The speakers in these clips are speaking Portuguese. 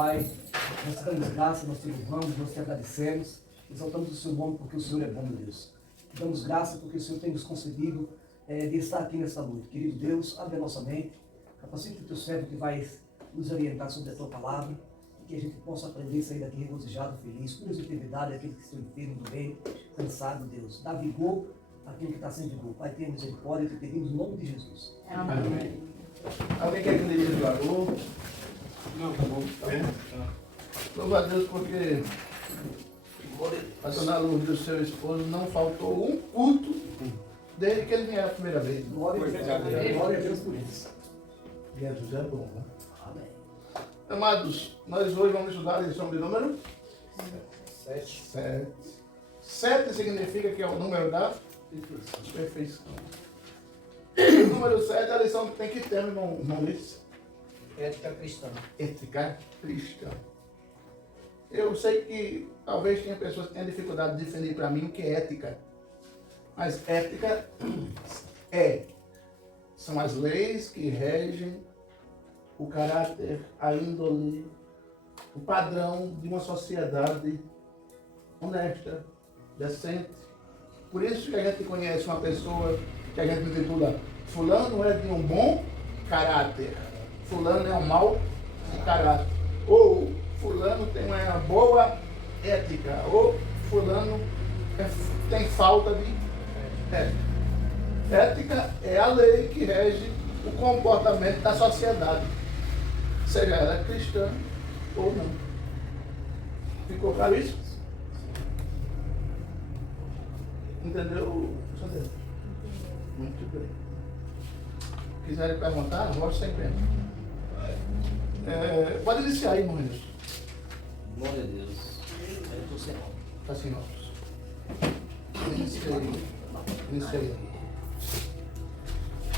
Pai, nós te damos graça, nós te louvamos, nós te agradecemos, exaltamos o seu nome porque o Senhor é bom, meu Deus. Te damos graça porque o Senhor tem nos concedido de estar aqui nesta noite. Querido Deus, abre a nossa mente, capacita o teu servo que vai nos orientar sobre a tua palavra, e que a gente possa aprender e sair daqui regozijado, feliz, com positividade, aqueles que estão enfermos do bem, cansado, Deus. Dá vigor àquele que está sem vigor. Pai, tenha misericórdia, te pedimos no nome de Jesus. Amém. Alguém quer que ele diga alô? Não, tá bom. Louva a Deus porque a dona Luz do seu esposo não faltou um culto desde que ele vinha a primeira vez. Glória a Deus por isso. Jesus é bom, né? Amém. Amados, nós hoje vamos estudar a lição de número 7. 7 significa que é o número da perfeição. O número 7 é a lição que tem que ter, irmão Maurício. Ética cristã. Ética cristã. Eu sei que talvez tenha pessoas que tenham dificuldade de definir para mim o que é ética. Mas ética são as leis que regem o caráter, a índole, o padrão de uma sociedade honesta, decente. Por isso que a gente conhece uma pessoa que a gente intitula fulano é de um bom caráter, fulano é um mau caráter, ou fulano tem uma boa ética, ou fulano tem falta de ética. Ética é a lei que rege o comportamento da sociedade, seja ela cristã ou não. Ficou claro isso? Entendeu, Sandra? Muito bem. Quiserem perguntar, volte sem pena. Pode iniciar aí, irmão Renilson. Glória a Deus. Eu estou sem nome. Está assim, ó. Inicia aí.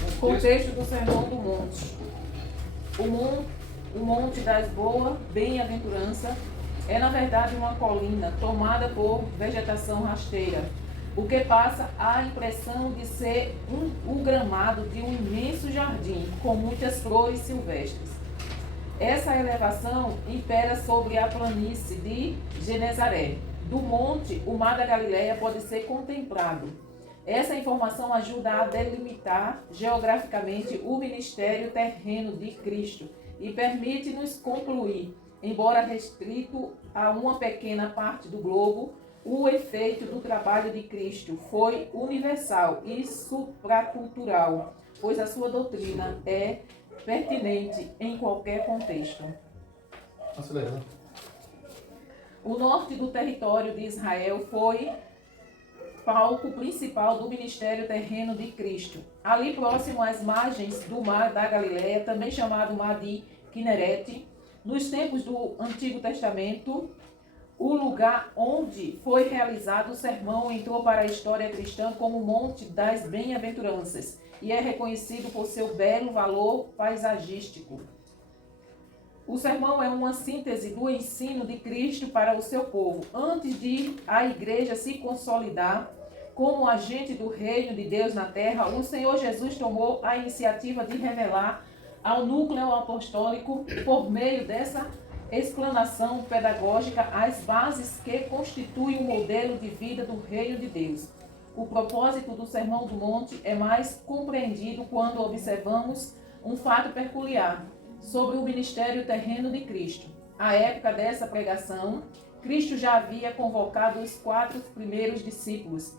O contexto do Sermão do Monte. O Monte das Boas Bem-aventurança é, na verdade, uma colina tomada por vegetação rasteira, o que passa a impressão de ser o gramado de um imenso jardim com muitas flores silvestres. Essa elevação impera sobre a planície de Genezaré. Do monte, o mar da Galileia pode ser contemplado. Essa informação ajuda a delimitar geograficamente o ministério terreno de Cristo e permite-nos concluir, embora restrito a uma pequena parte do globo, o efeito do trabalho de Cristo foi universal e supracultural, pois a sua doutrina é pertinente em qualquer contexto. Acelera. O norte do território de Israel foi palco principal do ministério terreno de Cristo. Ali próximo às margens do mar da Galileia, também chamado mar de Quinerete, nos tempos do Antigo Testamento, o lugar onde foi realizado o sermão entrou para a história cristã como o Monte das Bem-aventuranças e é reconhecido por seu belo valor paisagístico. O sermão é uma síntese do ensino de Cristo para o seu povo. Antes de a igreja se consolidar como agente do reino de Deus na terra, o Senhor Jesus tomou a iniciativa de revelar ao núcleo apostólico, por meio dessa explanação pedagógica, as bases que constituem o modelo de vida do reino de Deus. O propósito do Sermão do Monte é mais compreendido quando observamos um fato peculiar sobre o ministério terreno de Cristo. À época dessa pregação, Cristo já havia convocado os 4 primeiros discípulos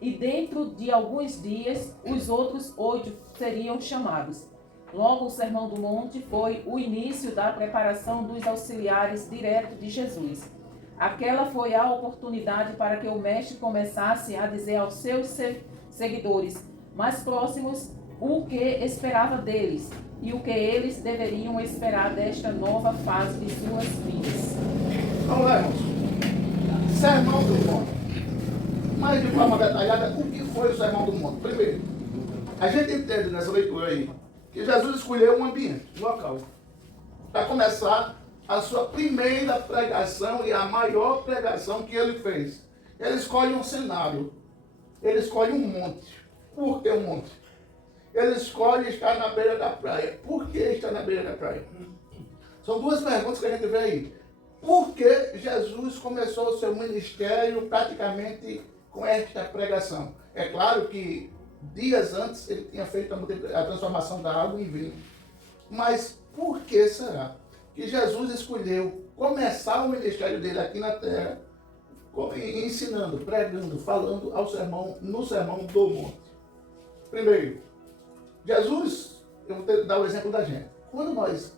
e dentro de alguns dias os outros 8 seriam chamados. Logo, o Sermão do Monte foi o início da preparação dos auxiliares diretos de Jesus. Aquela foi a oportunidade para que o mestre começasse a dizer aos seus seguidores mais próximos o que esperava deles e o que eles deveriam esperar desta nova fase de suas vidas. Vamos lá, irmãos. Sermão do Monte. Mais de forma detalhada, o que foi o Sermão do Monte? Primeiro, a gente entende nessa leitura aí que Jesus escolheu um ambiente, um local, para começar a sua primeira pregação e a maior pregação que ele fez. Ele escolhe um cenário, ele escolhe um monte. Por que um monte? Ele escolhe estar na beira da praia. Por que estar na beira da praia? São duas perguntas que a gente vê aí. Por que Jesus começou o seu ministério praticamente com esta pregação? É claro que dias antes ele tinha feito a transformação da água em vinho. Mas por que será que Jesus escolheu começar o ministério dele aqui na terra ensinando, pregando, falando no sermão do monte? Primeiro, Jesus, eu vou dar o exemplo da gente. Quando nós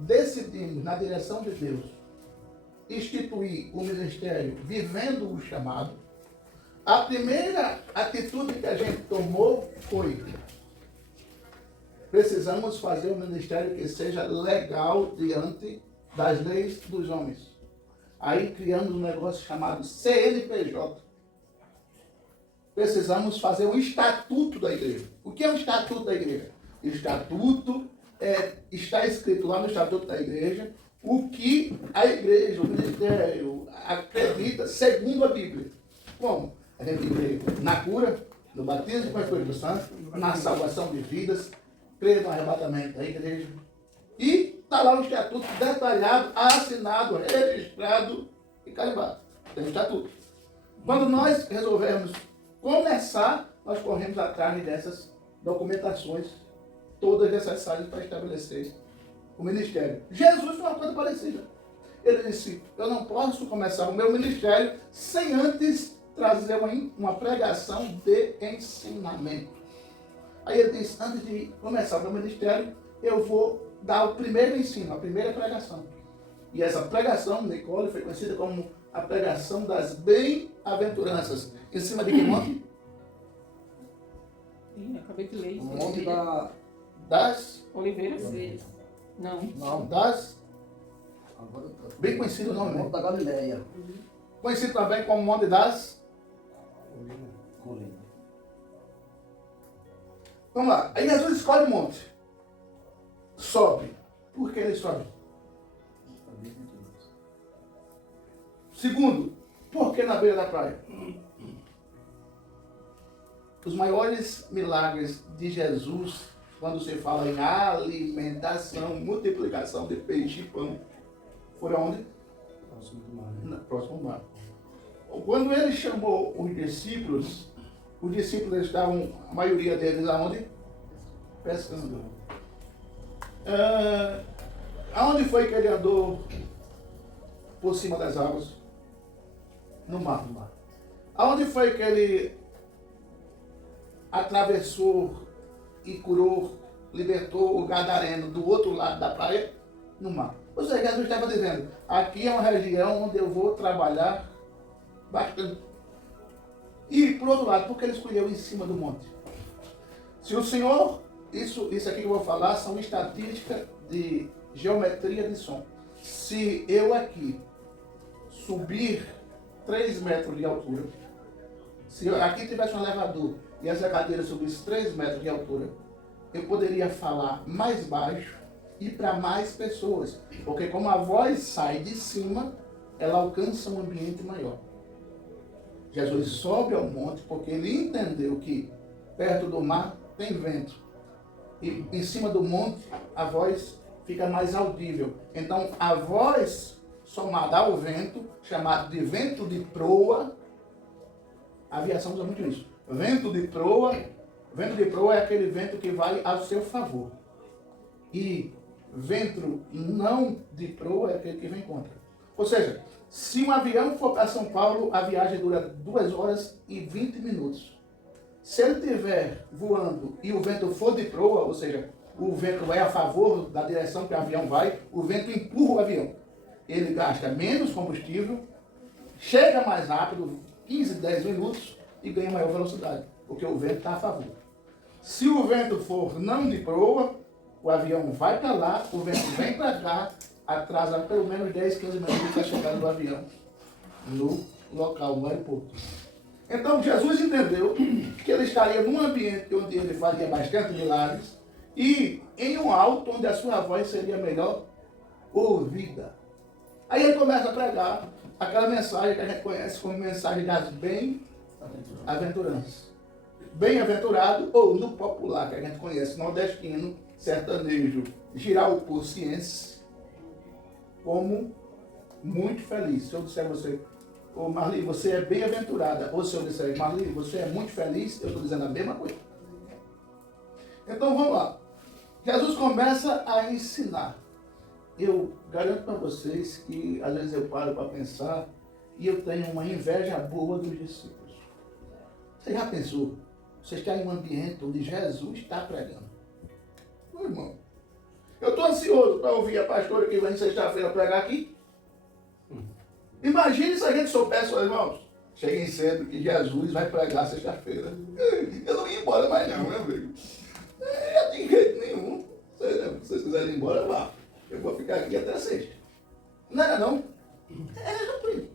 decidimos, na direção de Deus, instituir o ministério vivendo o chamado, a primeira atitude que a gente tomou foi: precisamos fazer um ministério que seja legal diante das leis dos homens. Aí criamos um negócio chamado CNPJ. Precisamos fazer um estatuto da igreja. O que é o estatuto da igreja? Estatuto está escrito lá no estatuto da igreja o que a igreja, o ministério, acredita segundo a Bíblia. Como? A gente crê na cura, no batismo com o Espírito Santo, na salvação de vidas, crê no arrebatamento da igreja. E está lá o estatuto detalhado, assinado, registrado e carimbado. Tem o estatuto. Quando nós resolvemos começar, nós corremos atrás dessas documentações, todas necessárias para estabelecer o ministério. Jesus foi uma coisa parecida. Ele disse: eu não posso começar o meu ministério sem antes trazer uma pregação de ensinamento. Aí ele disse: antes de começar o meu ministério, eu vou dar o primeiro ensino, a primeira pregação. E essa pregação, Nicole, foi conhecida como a pregação das bem-aventuranças. Em cima de que monte? Acabei de ler. O monte das Oliveiras? Não. Não. Das, Agora, bem conhecido o nome, monte né? da Galileia. Conhecido também como Monte das. Colina. Vamos lá. Aí Jesus escolhe o monte. Sobe. Por que ele sobe? Segundo, por que na beira da praia? Os maiores milagres de Jesus, quando se fala em alimentação, multiplicação de peixe e pão, foram onde? Próximo do mar. Próximo ao mar. Quando ele chamou os discípulos estavam, a maioria deles, aonde? Pescando. Aonde foi que ele andou por cima das águas? No mar. Aonde foi que ele atravessou e curou, libertou o gadareno do outro lado da praia? No mar. Ou seja, Jesus estava dizendo: aqui é uma região onde eu vou trabalhar bastante. E, por outro lado, porque ele escolheu em cima do monte? Se o Senhor, isso aqui que eu vou falar são estatísticas de geometria de som. Se eu aqui subir 3 metros de altura, se aqui tivesse um elevador e essa cadeira subisse 3 metros de altura, eu poderia falar mais baixo e para mais pessoas. Porque como a voz sai de cima, ela alcança um ambiente maior. Jesus sobe ao monte porque ele entendeu que perto do mar tem vento. E em cima do monte a voz fica mais audível. Então a voz somada ao vento, chamado de vento de proa, a aviação usa muito isso. Vento de proa é aquele vento que vai ao seu favor. E vento não de proa é aquele que vem contra. Ou seja, se um avião for para São Paulo, a viagem dura 2 horas e 20 minutos. Se ele estiver voando e o vento for de proa, ou seja, o vento é a favor da direção que o avião vai, o vento empurra o avião. Ele gasta menos combustível, chega mais rápido, 15, 10 minutos, e ganha maior velocidade, porque o vento está a favor. Se o vento for não de proa, o avião vai para lá, o vento vem para cá, atrasa pelo menos 10, 15 minutos para chegar no avião, no local, no aeroporto. Então Jesus entendeu que ele estaria num ambiente onde ele faria bastante milagres e em um alto onde a sua voz seria melhor ouvida. Aí ele começa a pregar aquela mensagem que a gente conhece como mensagem das bem-aventuranças. Bem-aventurado, ou no popular, que a gente conhece, nordestino, sertanejo, giraupuciense, como muito feliz. Se eu disser a você, ô Marli, você é bem-aventurada, ou se eu disser, Marli, você é muito feliz, eu estou dizendo a mesma coisa. Então vamos lá. Jesus começa a ensinar. Eu garanto para vocês que às vezes eu paro para pensar e eu tenho uma inveja boa dos discípulos. Você já pensou? Você está em um ambiente onde Jesus está pregando. Meu irmão, eu estou ansioso para ouvir a pastora que vem sexta-feira pregar aqui. Imagine se a gente soubesse, meus irmãos. Cheguem cedo que Jesus vai pregar sexta-feira. Eu não ia embora mais não, meu amigo. Não tem jeito nenhum. Se vocês quiserem ir embora, vá. Eu vou ficar aqui até sexta. Não era não? Era primo.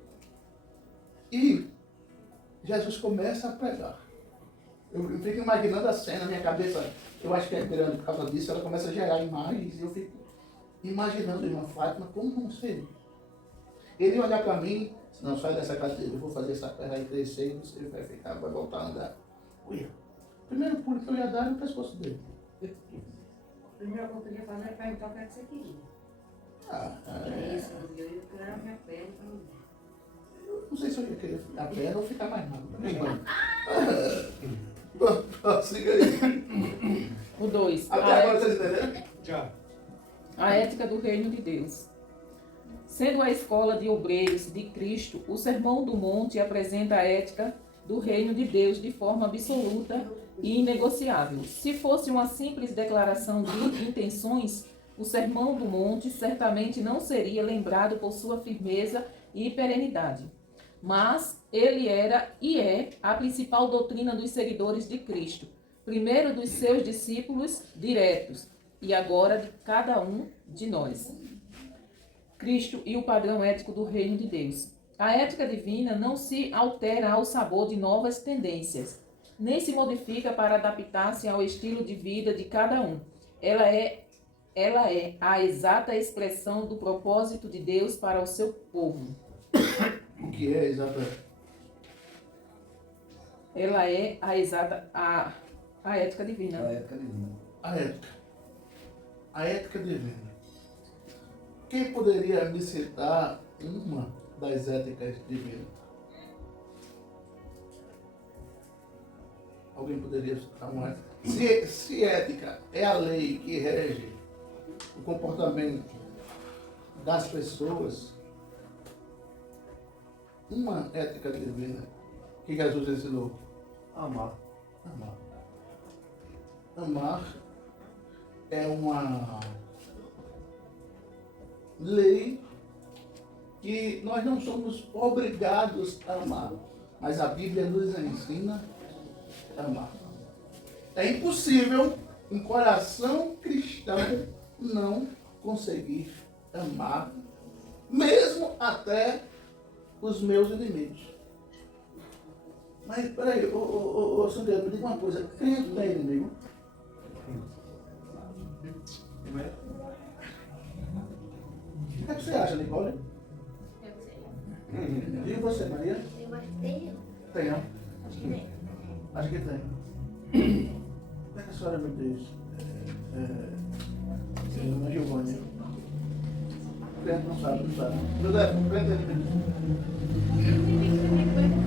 E Jesus começa a pregar. Eu fico imaginando a cena na minha cabeça. Eu acho que é grande por causa disso. Ela começa a gerar imagens. E eu fico imaginando a irmã Fátima como não sei. Ele olha para mim, não, sai dessa cadeira, eu vou fazer essa perna aí crescer e você vai ficar, vai voltar a andar. Ui, o primeiro pulo que eu ia dar no pescoço dele. A primeira coisa que eu ia fazer era perguntar o que é que você queria. É isso, eu ia querer a minha perna. Eu não sei se eu ia querer a perna ou ficar mais rápido. Siga aí. O 2. Até agora vocês entenderam? Já. A ética do reino de Deus. Sendo a escola de obreiros de Cristo, o Sermão do Monte apresenta a ética do reino de Deus de forma absoluta e inegociável. Se fosse uma simples declaração de intenções, o Sermão do Monte certamente não seria lembrado por sua firmeza e perenidade. Mas ele era e é a principal doutrina dos seguidores de Cristo, primeiro dos seus discípulos diretos e agora de cada um de nós. Cristo e o padrão ético do reino de Deus. A ética divina não se altera ao sabor de novas tendências, nem se modifica para adaptar-se ao estilo de vida de cada um. Ela é a exata expressão do propósito de Deus para o seu povo. O que é exatamente? Ela é a ética divina. A ética divina. A ética. A ética divina. Quem poderia me citar uma das éticas divinas? Alguém poderia citar uma ética? Se ética é a lei que rege o comportamento das pessoas, uma ética divina que Jesus ensinou: Amar. amar. Amar é uma lei que nós não somos obrigados a amar, mas a Bíblia nos ensina a amar. É impossível um coração cristão não conseguir amar, mesmo até os meus inimigos. Mas peraí, Santiago, me diga uma coisa: crente tem inimigo? Como é? O que é que você acha, Nicole? Eu sei. E você, Maria? Eu acho que tem. Tem, não? Acho que tem. Acho que tem. Como é que a senhora me diz? Irmã Giovânia. Crente não sabe, não sabe. José, crente é inimigo. Inimigo vai não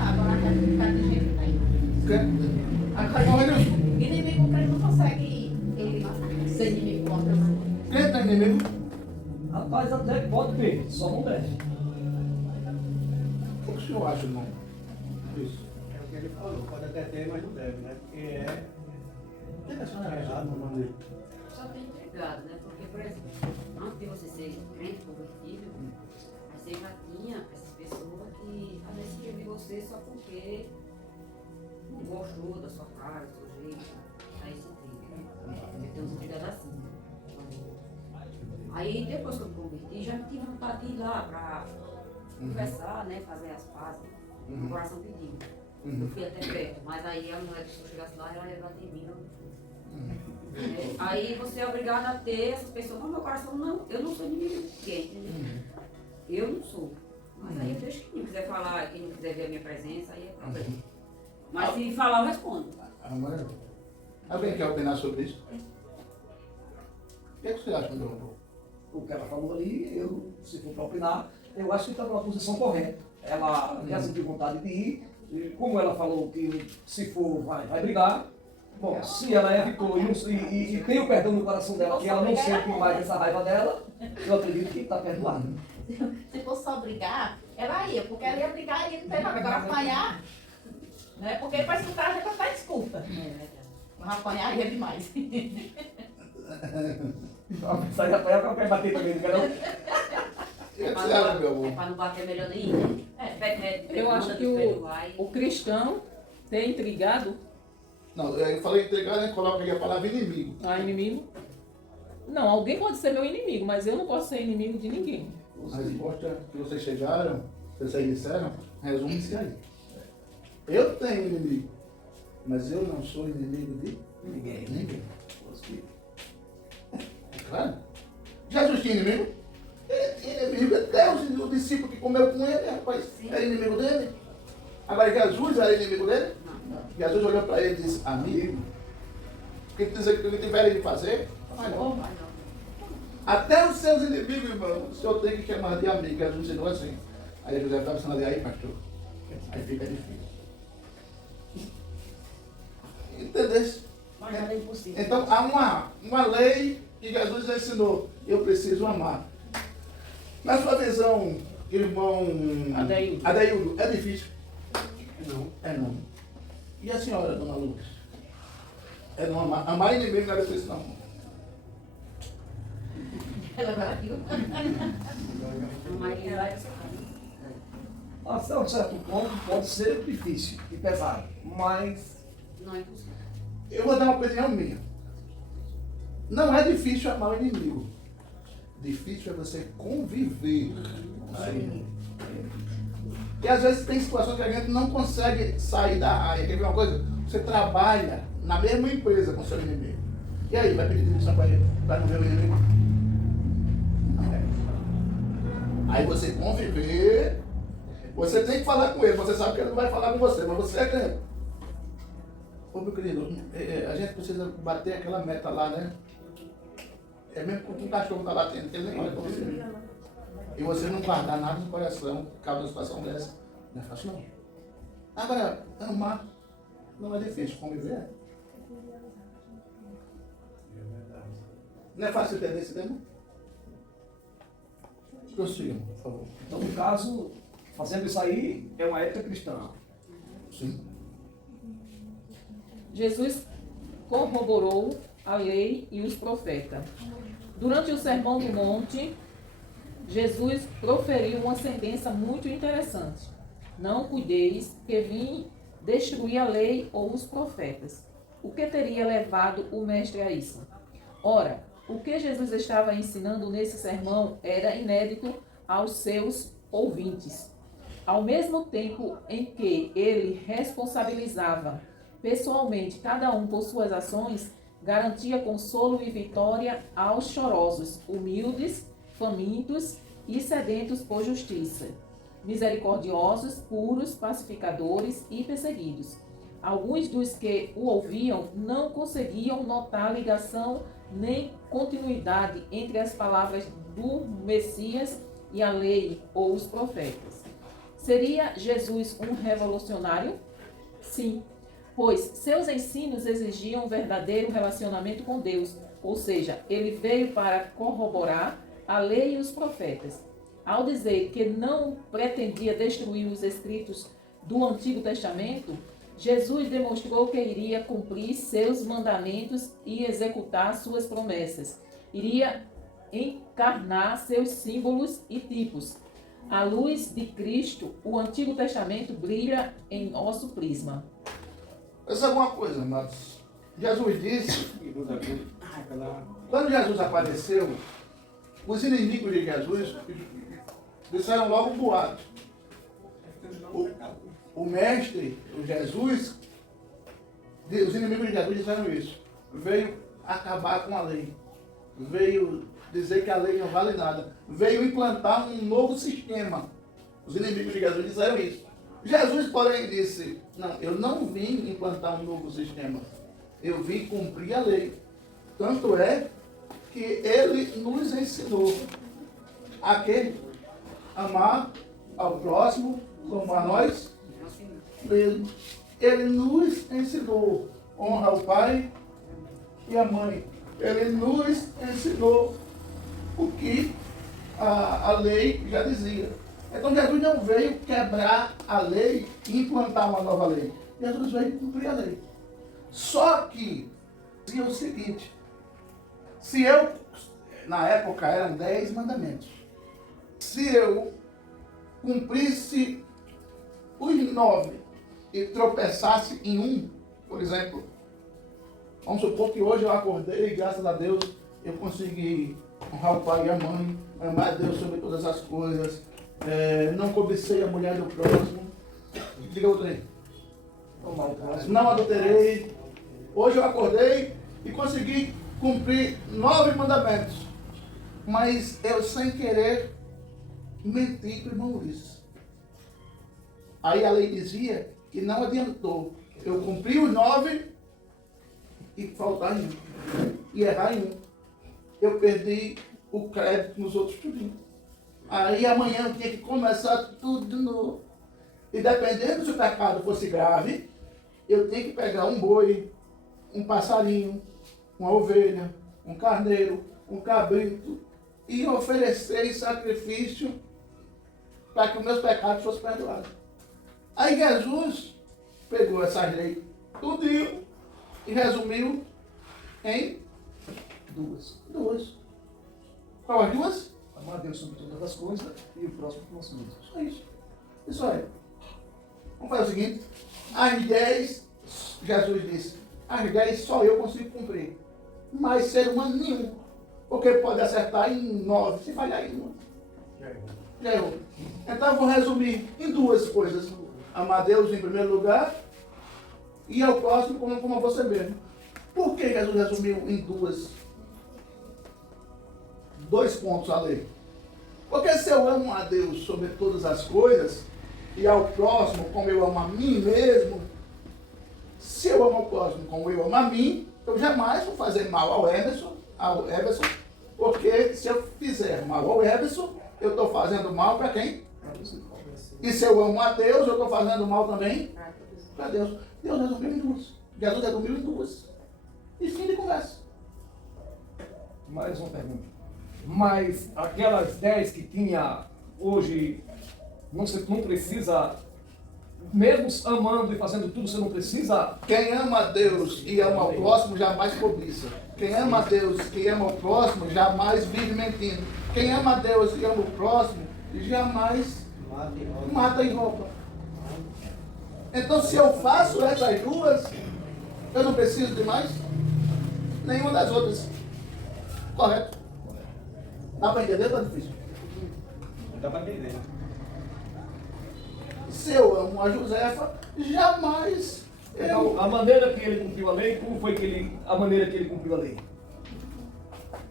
agora já ficar de jeito nenhum. Crente? Agora, Inimigo que ele não consegue ser inimigo contra o crente é inimigo? Rapaz, até pode ver, só não deve. O que o senhor acha, irmão? Isso. É o que ele falou, pode até ter, mas não deve, né? Porque é. O que a senhora acha, irmão dele? Só tem intrigado, né? Porque, por exemplo, antes de você ser crente convertido, você já tinha essas pessoas que às vezes queriam ver você só porque não gostou da sua cara, do seu jeito. Aí se intriga, né? Porque tem uns intrigados assim. Aí depois que eu me converti, já tive vontade de ir lá para conversar, né? Fazer as pazes. O coração pediu. Eu fui até perto, mas aí a mulher, se eu chegasse lá, ela ia bater em mim, eu não fui. Aí você é obrigado a ter essas pessoas, mas meu coração não, eu não sou inimigo de ninguém, entendeu? Eu não sou. Mas aí eu deixo quem não quiser falar, quem não quiser ver a minha presença, aí é problema. Mas se falar, eu respondo. Agora, alguém quer opinar sobre isso? O que é que você acha, meu irmão? o que ela falou ali, eu, se for para opinar, eu acho que está numa posição correta. Ela quer sentir vontade de ir, e como ela falou que se for vai brigar, bom, se ela evitou e tem o perdão no coração dela, que ela não sente mais essa raiva dela, eu acredito que está perdoada. Se fosse só brigar, ela ia, porque ela ia brigar e não tem nada. Agora apanhar, né? Porque para escutar já cantar desculpa. Mas apanhar ia demais. Sai apanhar com o pé bater também, não quer não? É para não bater melhor nem ir, né? Eu acho que o cristão ter intrigado Não, eu falei entregar, né? Coloca aí a palavra inimigo. a inimigo. Não, alguém pode ser meu inimigo, mas eu não posso ser inimigo de ninguém. A resposta que vocês chegaram, que vocês disseram, resume-se aí. Eu tenho inimigo, mas eu não sou inimigo de ninguém. É claro. Jesus tinha inimigo? Ele tinha inimigo. Até o discípulo que comeu com ele, rapaz, era inimigo dele. Agora Jesus era inimigo dele? Não. Jesus olhou para ele e disse, amigo, o que tiverem de fazer, vai não. Até os seus inimigos, irmão, o senhor tem que chamar de amigo. Jesus ensinou assim. Aí José estava ensinando aí, pastor. Aí fica difícil. Entendeu? Mas era impossível. Então há uma lei que Jesus ensinou. Eu preciso amar. Na sua visão, irmão Adeildo, é difícil? Não. É não. E a senhora, dona Lucas? É não amar. Amar inimigo não é difícil, não. Até um certo ponto pode ser difícil e pesado, mas Não é possível. Eu vou dar uma opinião minha. Não é difícil amar o inimigo. Difícil é você conviver com o seu inimigo. E às vezes tem situações que a gente não consegue sair da raia. Quer ver uma coisa? Você trabalha na mesma empresa com o seu inimigo. E aí, vai pedir demissão para ele? Para não ver o inimigo? Não é. Aí você conviver, você tem que falar com ele. Você sabe que ele não vai falar com você, mas você é crente. Ô meu querido, a gente precisa bater aquela meta lá, né? É mesmo que um cachorro está batendo, que ele nem olha para você. E você não guardar nada no coração por causa da situação dessa. Não é fácil não. Agora, amar não é difícil, conviver. Não é fácil entender esse tema? Prossiga, por favor. então no caso, fazendo isso aí, é uma ética cristã. Sim. Jesus corroborou a lei e os profetas. Durante o Sermão do Monte, Jesus proferiu uma sentença muito interessante. Não cuideis que vim destruir a lei ou os profetas. O que teria levado o mestre a isso? Ora, o que Jesus estava ensinando nesse sermão era inédito aos seus ouvintes. Ao mesmo tempo em que ele responsabilizava pessoalmente cada um por suas ações, garantia consolo e vitória aos chorosos, humildes, famintos e sedentos por justiça, misericordiosos, puros, pacificadores e perseguidos. Alguns dos que o ouviam não conseguiam notar ligação nem continuidade entre as palavras do Messias e a lei ou os profetas. Seria Jesus um revolucionário? Sim, pois seus ensinos exigiam um verdadeiro relacionamento com Deus, ou seja, ele veio para corroborar a lei e os profetas. Ao dizer que não pretendia destruir os escritos do Antigo Testamento, Jesus demonstrou que iria cumprir seus mandamentos e executar suas promessas. Iria encarnar seus símbolos e tipos. À luz de Cristo, o Antigo Testamento brilha em nosso prisma. Pensa alguma coisa, amados. Jesus disse, quando Jesus apareceu, os inimigos de Jesus disseram logo um boato. O mestre, o Jesus, os inimigos de Jesus disseram isso. Veio acabar com a lei. Veio dizer que a lei não vale nada. Veio implantar um novo sistema. Os inimigos de Jesus disseram isso. Jesus, porém, disse, não, eu não vim implantar um novo sistema. Eu vim cumprir a lei. Tanto é que ele nos ensinou a quê? Amar ao próximo como a nós mesmos. Ele nos ensinou a honrar o pai e a mãe. Ele nos ensinou o que a lei já dizia. Então Jesus não veio quebrar a lei e implantar uma nova lei. Jesus veio cumprir a lei. Só que dizia o seguinte: se eu, na época eram 10 mandamentos, se eu cumprisse os 9 e tropeçasse em um, por exemplo, vamos supor que hoje eu acordei e graças a Deus eu consegui honrar o pai e a mãe, amar a Deus sobre todas as coisas, não cobicei a mulher do próximo, diga outro aí, não adulterei. Hoje eu acordei e consegui cumprir 9 mandamentos, mas eu sem querer menti para o irmão Luiz. Aí a lei dizia que não adiantou eu cumprir os 9 e faltar em um, e errar em um. Eu perdi o crédito nos outros tudinho. Aí amanhã eu tinha que começar tudo de novo. E dependendo se o pecado fosse grave, eu tinha que pegar um boi, um passarinho, uma ovelha, um carneiro, um cabrito e oferecer em sacrifício para que os meus pecados fossem perdoados. Aí Jesus pegou essas leis tudinho e resumiu em duas. Qual as duas? Amar a Deus sobre todas as coisas e o próximo como nós mesmos. Só isso. Isso aí. Vamos fazer o seguinte. As 10, Jesus disse, as 10 só eu consigo cumprir. Mas ser humano nenhum. Porque ele pode acertar em 9, se falhar em uma. Já errou. Então eu vou resumir em 2 coisas. Amar a Deus em primeiro lugar e ao próximo como a você mesmo. Por que Jesus resumiu em 2 pontos a lei? Porque se eu amo a Deus sobre todas as coisas e ao próximo como eu amo a mim mesmo, se eu amo ao próximo como eu amo a mim, eu jamais vou fazer mal ao Everson, porque se eu fizer mal ao Everson, eu estou fazendo mal para quem? E se eu amo a Deus, eu estou fazendo mal também para Deus. Deus resumiu em 2. Jesus resumiu em 2. E fim de conversa. Mais uma pergunta. Mas aquelas 10 que tinha hoje, não precisa, mesmo amando e fazendo tudo, você não precisa. Quem ama a Deus e ama ao próximo jamais cobiça. Quem ama a Deus e ama ao próximo jamais vive mentindo. Quem ama a Deus e ama o próximo jamais mata em roupa. Então se eu faço essas 2, eu não preciso de mais nenhuma das outras. Correto? Dá para entender ou tá difícil? Dá para entender. Se eu amo a Josefa, jamais Então, a maneira que ele cumpriu a lei, como foi a maneira que ele cumpriu a lei?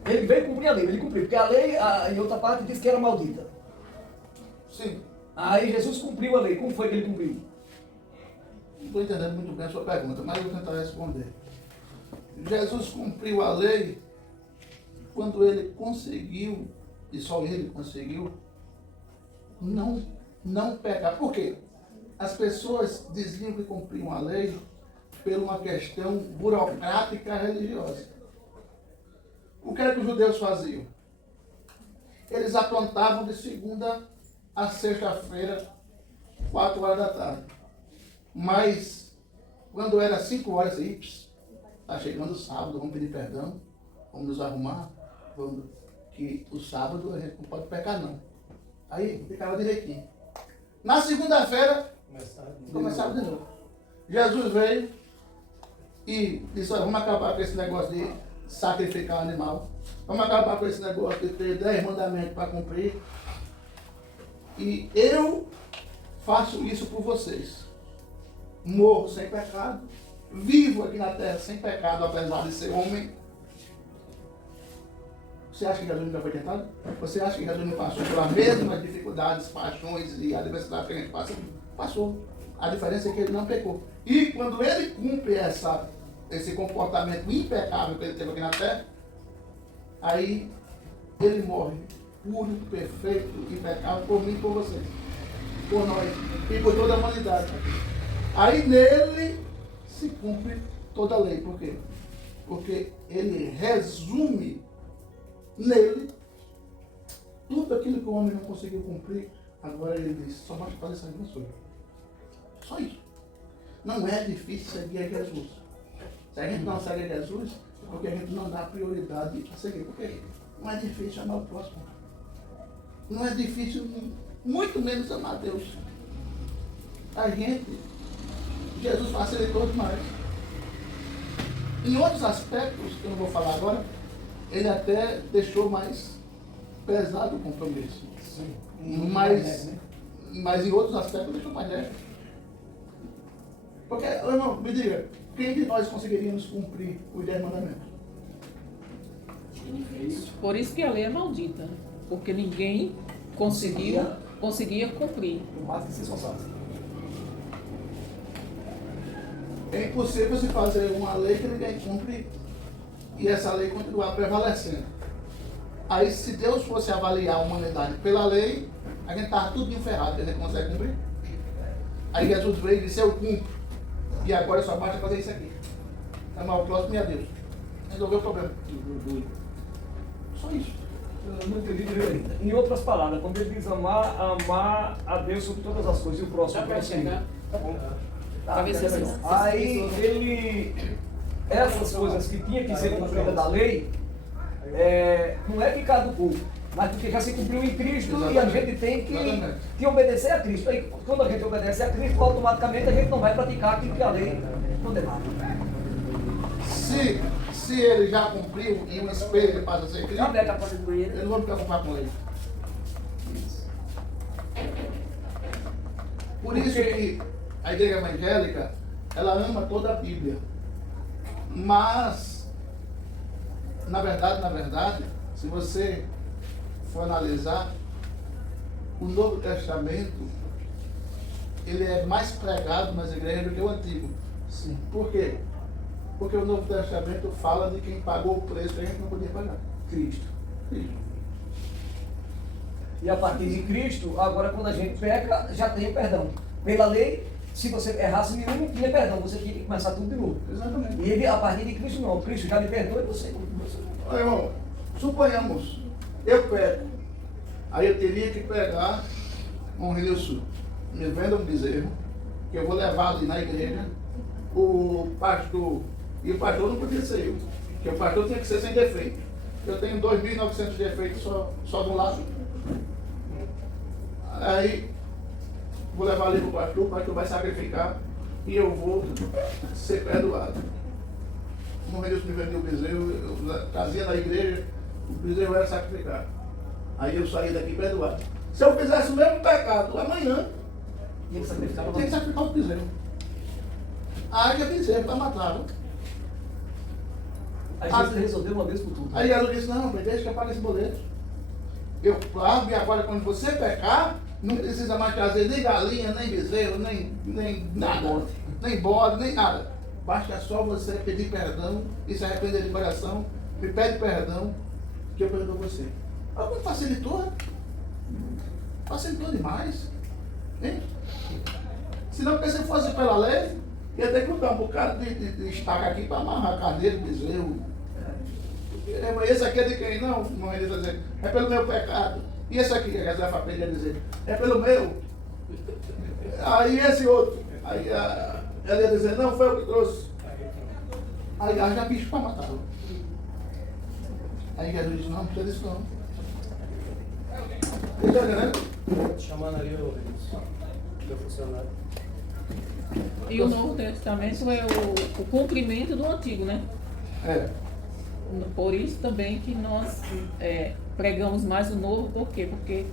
Ele veio cumprir a lei, ele cumpriu, porque a lei, em outra parte, diz que era maldita. Sim. Aí Jesus cumpriu a lei, como foi que ele cumpriu? Não estou entendendo muito bem a sua pergunta, mas eu vou tentar responder. Jesus cumpriu a lei quando ele conseguiu, e só ele conseguiu, não pecar. Por quê? As pessoas diziam que cumpriam a lei por uma questão burocrática religiosa. O que era que os judeus faziam? Eles aprontavam de segunda a sexta-feira, 4 horas da tarde. Mas, quando era 5 horas, está chegando o sábado, vamos pedir perdão, vamos nos arrumar, que o sábado a gente não pode pecar não. Aí ficava direitinho. Na segunda-feira, começava de novo. Jesus veio e disse, olha, vamos acabar com esse negócio de sacrificar animal. Vamos acabar com esse negócio de ter 10 mandamentos para cumprir. E eu faço isso por vocês. Morro sem pecado, vivo aqui na terra sem pecado, apesar de ser homem. Você acha que Jesus nunca foi tentado? Você acha que Jesus não passou pelas mesmas dificuldades, paixões e adversidades que a gente passa? Passou. A diferença é que ele não pecou. E quando ele cumpre esse comportamento impecável que ele teve aqui na terra, Aí ele morre puro, perfeito e impecável por mim e por você, por nós e por toda a humanidade. Aí nele se cumpre toda a lei. Por quê? Porque ele resume nele tudo aquilo que o homem não conseguiu cumprir. Agora ele diz, só basta fazer essa coisa. Só isso. Não é difícil seguir a Jesus. Se a gente não segue a Jesus, é porque a gente não dá prioridade a seguir. Porque não é difícil amar o próximo. Não é difícil, muito menos amar a Deus. A gente, Jesus facilitou demais. Em outros aspectos, que eu não vou falar agora, ele até deixou mais pesado o compromisso. Sim. Mas em outros aspectos deixou mais leve. Porque, irmão, me diga, quem de nós conseguiríamos cumprir os 10 mandamentos? Por isso que a lei é maldita, né? Porque ninguém conseguia cumprir. Por mais que se esforçasse. É impossível se fazer uma lei que ninguém cumpre e essa lei continuar prevalecendo. Aí, se Deus fosse avaliar a humanidade pela lei, a gente estava tudo ferrado, que a gente não consegue cumprir. Aí Jesus veio e disse, eu cumpro. E agora só basta fazer isso aqui. Amar o próximo e a Deus. Resolveu o problema. Só isso. Eu não entendi direito ainda. Em outras palavras, quando ele diz amar a Deus sobre todas as coisas e o próximo. Tá bom. Pra ver se assim, Aí ele, essas coisas que tinha que ser cumpridas da lei, não é ficar do povo, mas porque já se cumpriu em Cristo. Exatamente. E a gente tem que obedecer a Cristo. Aí quando a gente obedece a Cristo, automaticamente a gente não vai praticar aquilo que a lei condenava. Se ele já cumpriu em um espelho, ele passa a ser Cristo, eu não vou me preocupar com ele. Por isso que a igreja evangélica, ela ama toda a Bíblia. Mas, na verdade, se você for analisar, o Novo Testamento, ele é mais pregado nas igrejas do que o Antigo. Sim. Por quê? Porque o Novo Testamento fala de quem pagou o preço que a gente não podia pagar. Cristo. Cristo. E a partir de Cristo, agora quando a gente peca, já tem o perdão. Pela lei, se você errasse nenhum, não tinha perdão, você tinha que começar tudo de novo. Exatamente. E ele, a partir de Cristo, não. Cristo já lhe perdoa e você. Olha, irmão, suponhamos, eu peco. Aí eu teria que pegar um Rio Sul, me venda um bezerro, que eu vou levar ali na igreja, o pastor, e o pastor não podia ser eu, porque o pastor tinha que ser sem defeito. Eu tenho 2.900 defeitos só de um lado. Aí vou levar ali para o pastor vai sacrificar e eu vou ser perdoado. Como Deus me vendeu o bezerro, eu trazia na igreja, o bezerro era sacrificado. Aí eu saí daqui perdoado. Se eu fizesse o mesmo pecado amanhã, Tinha que sacrificar tinha que sacrificar o bezerro. Aí que bezerro para matar. Aí Jesus resolveu uma vez por tudo. Aí ela disse, não, deixa que eu pague esse boleto. Eu pago e agora quando você pecar, não precisa mais trazer nem galinha, nem bezerro, nem nada, nem bode, nem nada. Basta só você pedir perdão e se arrepender de coração, me pede perdão, que eu perdoo você. Alguém facilitou, né? Facilitou demais. Hein? Se não, porque se fosse pela lei, ia ter que botar um bocado de estaca aqui para amarrar carneiro, bezerro. Esse aqui é de quem? Não ele vai dizer, é pelo meu pecado. E esse aqui, a Zé Fapé ia dizer, é pelo meu. Aí esse outro, aí ela ia dizer, não, foi eu que trouxe. Aí já bicho para matá-lo. Aí Jesus disse, não precisa disso não. Está entendendo? Chamando ali o funcionário. E o Novo Testamento é o cumprimento do Antigo, né? É. Por isso também que nós pregamos mais o Novo, por quê? Porque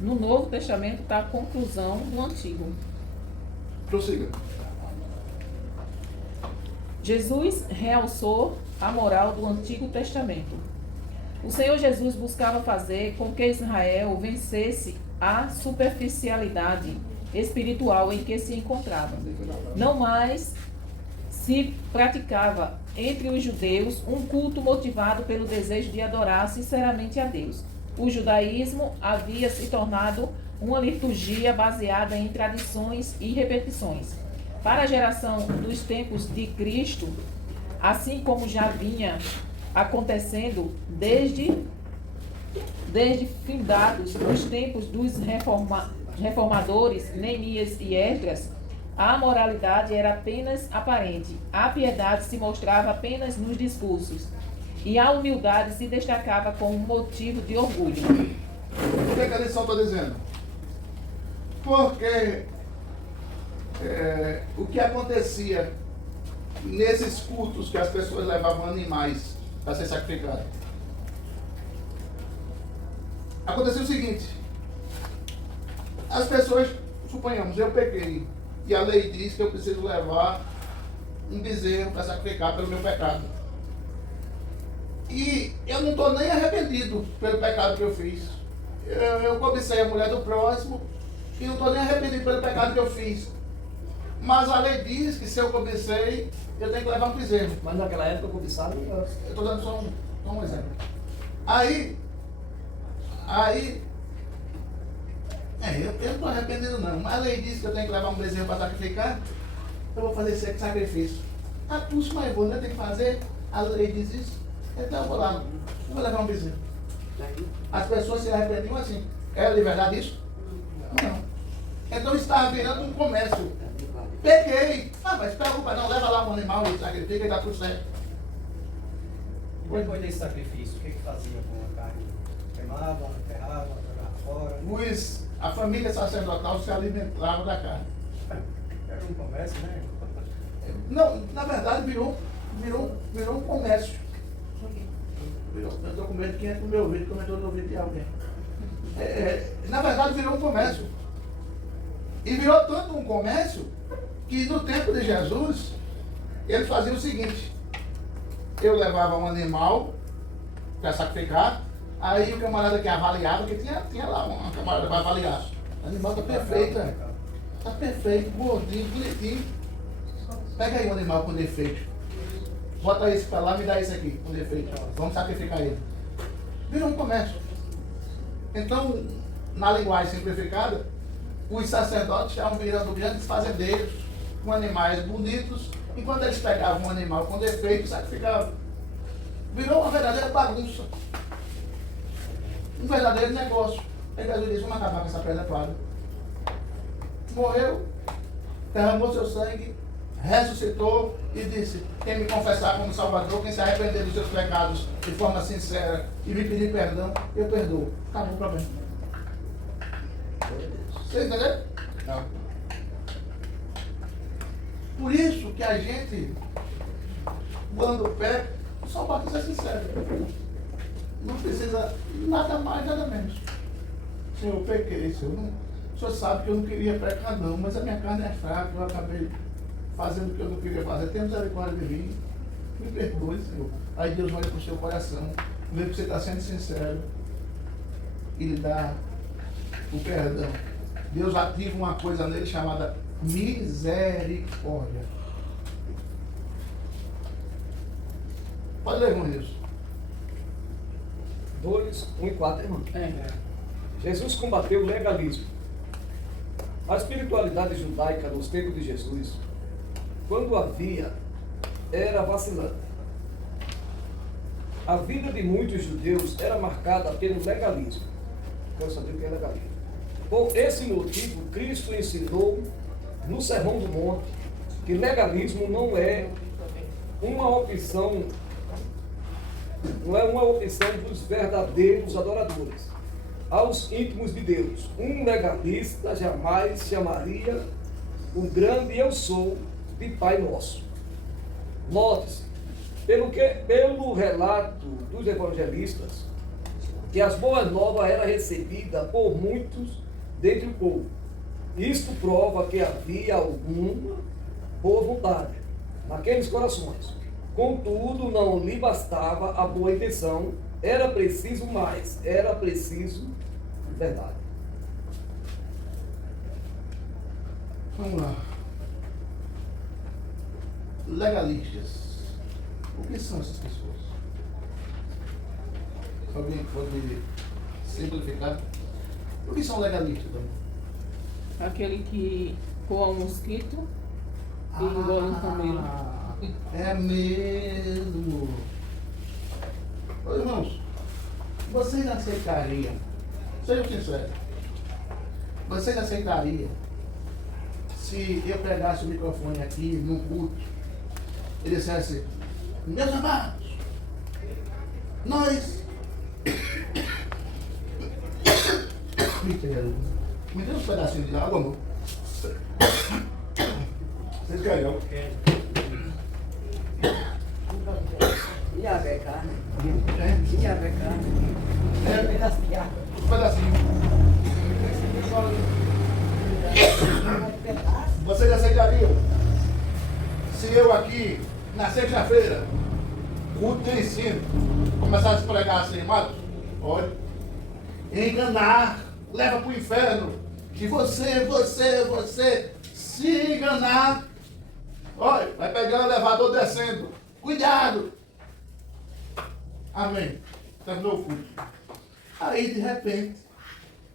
no Novo Testamento está a conclusão do Antigo. Prossiga. Jesus realçou a moral do Antigo Testamento. O Senhor Jesus buscava fazer com que Israel vencesse a superficialidade espiritual em que se encontrava. Não mais se praticava entre os judeus um culto motivado pelo desejo de adorar sinceramente a Deus. O judaísmo havia se tornado uma liturgia baseada em tradições e repetições. Para a geração dos tempos de Cristo, assim como já vinha acontecendo desde findados os tempos dos reformadores Neemias e Esdras, a moralidade era apenas aparente, a piedade se mostrava apenas nos discursos, e a humildade se destacava como motivo de orgulho. O que a lição está dizendo? Porque o que acontecia nesses cultos que as pessoas levavam animais para ser sacrificados? Acontecia o seguinte: as pessoas, suponhamos, eu pequei, e a lei diz que eu preciso levar um bezerro para sacrificar pelo meu pecado. E eu não estou nem arrependido pelo pecado que eu fiz. Eu cobicei a mulher do próximo e não estou nem arrependido pelo pecado que eu fiz. Mas a lei diz que se eu cobicei, eu tenho que levar um bezerro. Mas naquela época o cobiçado não era. Eu estou dando só um exemplo. Aí, eu não estou arrependido não, mas a lei diz que eu tenho que levar um bezerro para sacrificar, eu vou fazer esse sacrifício. Ah, puxa, mas vou, né? Tem que fazer, a lei diz isso, então eu vou lá, eu vou levar um bezerro. As pessoas se arrependiam assim. É de verdade isso? Não. Então estava virando um comércio. Peguei. Ah, mas preocupa não, leva lá um animal e sacrifica e dá tudo certo. E depois desse sacrifício, o que fazia com a carne? Queimava, enterrava, jogava fora? A família sacerdotal se alimentava da carne. Era um comércio, né? Não, na verdade virou um comércio. Eu estou com medo de quem é que no meu ouvido comentou no ouvido de alguém. Na verdade virou um comércio. E virou tanto um comércio que no tempo de Jesus, ele fazia o seguinte: eu levava um animal para sacrificar, aí o camarada que avaliava, que tinha lá uma camarada para avaliar. O animal está perfeito, está perfeito, gordinho, bonitinho. Pega aí um animal com defeito. Bota esse para lá, me dá esse aqui, com defeito. Vamos sacrificar ele. Virou um comércio. Então, na linguagem simplificada, os sacerdotes estavam virando grandes fazendeiros, com animais bonitos, enquanto eles pegavam um animal com defeito e sacrificavam. Virou uma verdadeira bagunça. Um verdadeiro negócio. Aí Jesus disse: vamos acabar com essa pedra toda. Morreu, derramou seu sangue, ressuscitou e disse: quem me confessar como Salvador, quem se arrepender dos seus pecados de forma sincera e me pedir perdão, eu perdoo. Acabou o problema. Você entendeu? Não. Por isso que a gente, quando peca, só basta ser sincero. Não precisa nada mais, nada menos. Senhor, eu pequei, Senhor. O Senhor sabe que eu não queria pecar não, mas a minha carne é fraca, eu acabei fazendo o que eu não queria fazer. Tenha misericórdia de mim. Me perdoe, Senhor. Aí Deus olha para o seu coração, vê que você está sendo sincero e lhe dá o perdão. Deus ativa uma coisa nele chamada misericórdia. Pode ler, irmão Nilson. 2, 1 e 4, irmão. Jesus combateu o legalismo. A espiritualidade judaica nos tempos de Jesus, quando havia, era vacilante. A vida de muitos judeus era marcada pelo legalismo. Quero saber o que é legalismo. Por esse motivo, Cristo ensinou no Sermão do Monte que legalismo não é uma opção dos verdadeiros adoradores, aos íntimos de Deus. Um legalista jamais chamaria o grande eu sou de Pai Nosso. Note-se, pelo relato dos evangelistas, que as boas novas eram recebidas por muitos dentre o povo. Isto prova que havia alguma boa vontade naqueles corações. Contudo, não lhe bastava a boa intenção, era preciso mais, era preciso verdade. Vamos lá. legalistas. O que são essas pessoas? Alguém pode simplificar? O que são legalistas também? Aquele que coa um mosquito e engole um camelo. É mesmo. Ô, irmãos, vocês aceitariam, sejam sinceros, vocês aceitariam se eu pegasse o microfone aqui num culto e dissesse: meus amados, nós me dê um pedacinho de água, amor. Vocês querem água? E a beca, né? É? E a beca, né? É. Um pedaço de água. Um pedacinho. Vocês aceitariam se eu aqui, na sexta-feira, culto de ensino, começasse a pregar assim, Marcos? Olha, enganar leva para o inferno. Que você se enganar, olha, vai pegar o elevador descendo. Cuidado! Amém. Terminou o culto. Aí, de repente,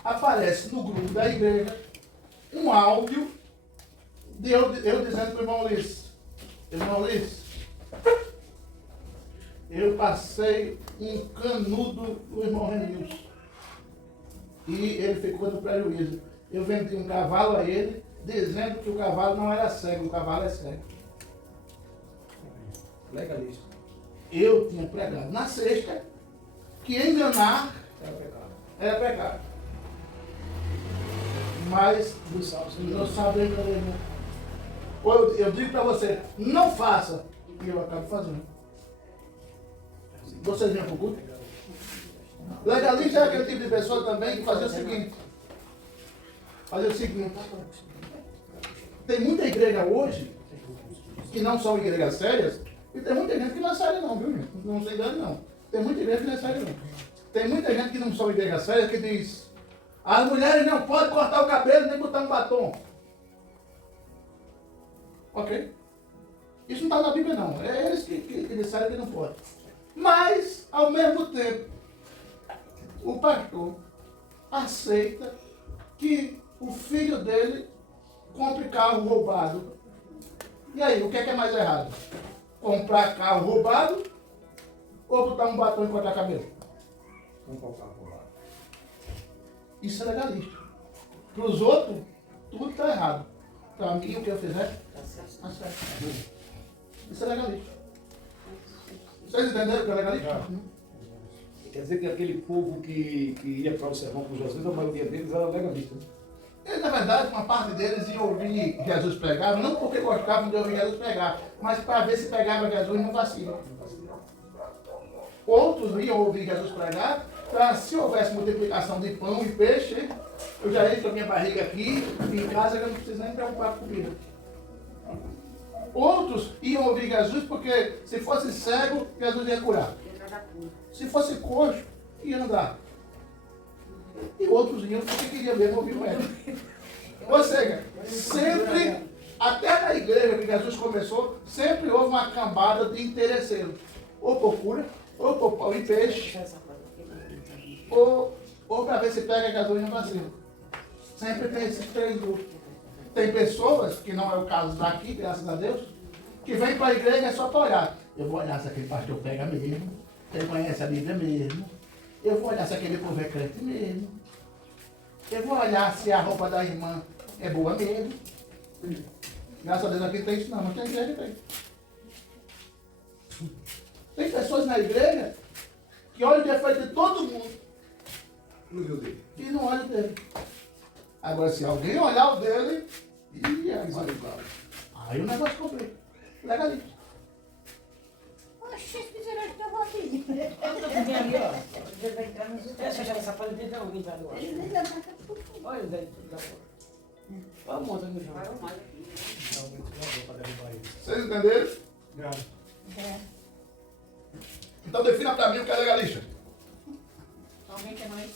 aparece no grupo da igreja um áudio de eu dizendo para o irmão Ulisses: irmão Ulisses, eu passei um canudo no irmão Renilson e ele ficou no prejuízo. Eu vendi um cavalo a ele, dizendo que o cavalo não era cego, o cavalo é cego. Legalista. Eu tinha pregado na sexta que enganar era pecado. Mas não sabe enganar. Eu digo para você, não faça, e eu acabo fazendo. Vocês vêm para o culto? Legalista é aquele tipo de pessoa também que fazia o seguinte. Tem muita igreja hoje que não são igrejas sérias, e tem muita gente que não é séria não, viu, gente? Não se engane não. Tem muita igreja que não é séria não. Tem muita gente que não são igrejas sérias que diz: as mulheres não podem cortar o cabelo nem botar um batom. Ok? Isso não está na Bíblia não. É eles que disseram que não pode. Mas, ao mesmo tempo, o pastor aceita que o filho dele compre carro roubado. E aí, o que é mais errado? Comprar carro roubado ou botar um batom e cortar cabelo? Comprar um carro roubado. Isso é legalista. Para os outros, tudo está errado. Para mim, o que eu fizer, está certo. Isso é legalista. Vocês entenderam o que é legalista? Quer dizer que aquele povo que ia para o sermão com Jesus, a maioria deles era legalista. E, na verdade, uma parte deles ia ouvir Jesus pregar, não porque gostavam de ouvir Jesus pregar, mas para ver se pegava Jesus no vacilo. Outros iam ouvir Jesus pregar, para se houvesse multiplicação de pão e peixe, eu já entro com a minha barriga aqui, em casa, eu não preciso nem me preocupar com comida. Outros iam ouvir Jesus porque se fosse cego, Jesus ia curar. Se fosse coxo, ia andar. E outros iam porque queriam mesmo ouvir o médico. Ou seja, sempre, até na igreja que Jesus começou, sempre houve uma cambada de interesseiros. Ou por cura, ou por pão e peixe, ou para ver se pega gasolina vazia. Sempre tem esses três grupos. Tem pessoas, que não é o caso daqui, graças a Deus, que vem para a igreja só para olhar. Eu vou olhar se aquele pastor pega mesmo, se ele conhece a Bíblia mesmo. Eu vou olhar se aquele povo é crente mesmo. Eu vou olhar se a roupa da irmã é boa mesmo. Graças a Deus aqui não tem isso não, mas tem igreja que tem. Tem pessoas na igreja que olham o defeito de todo mundo e não olham o dele. Agora, se alguém olhar o dele, aí o negócio complica. Legalista. Oxe, se quiser, eu estava aqui. Ele vai entrar no Zé. Essa já essa pode ter alguém para doar. Ele nem levanta. Olha o Zé da porta. Olha o monte no chão. Vai arrumar aqui. Vocês entenderam? Então defina para mim o que é legalista. Alguém quer mais?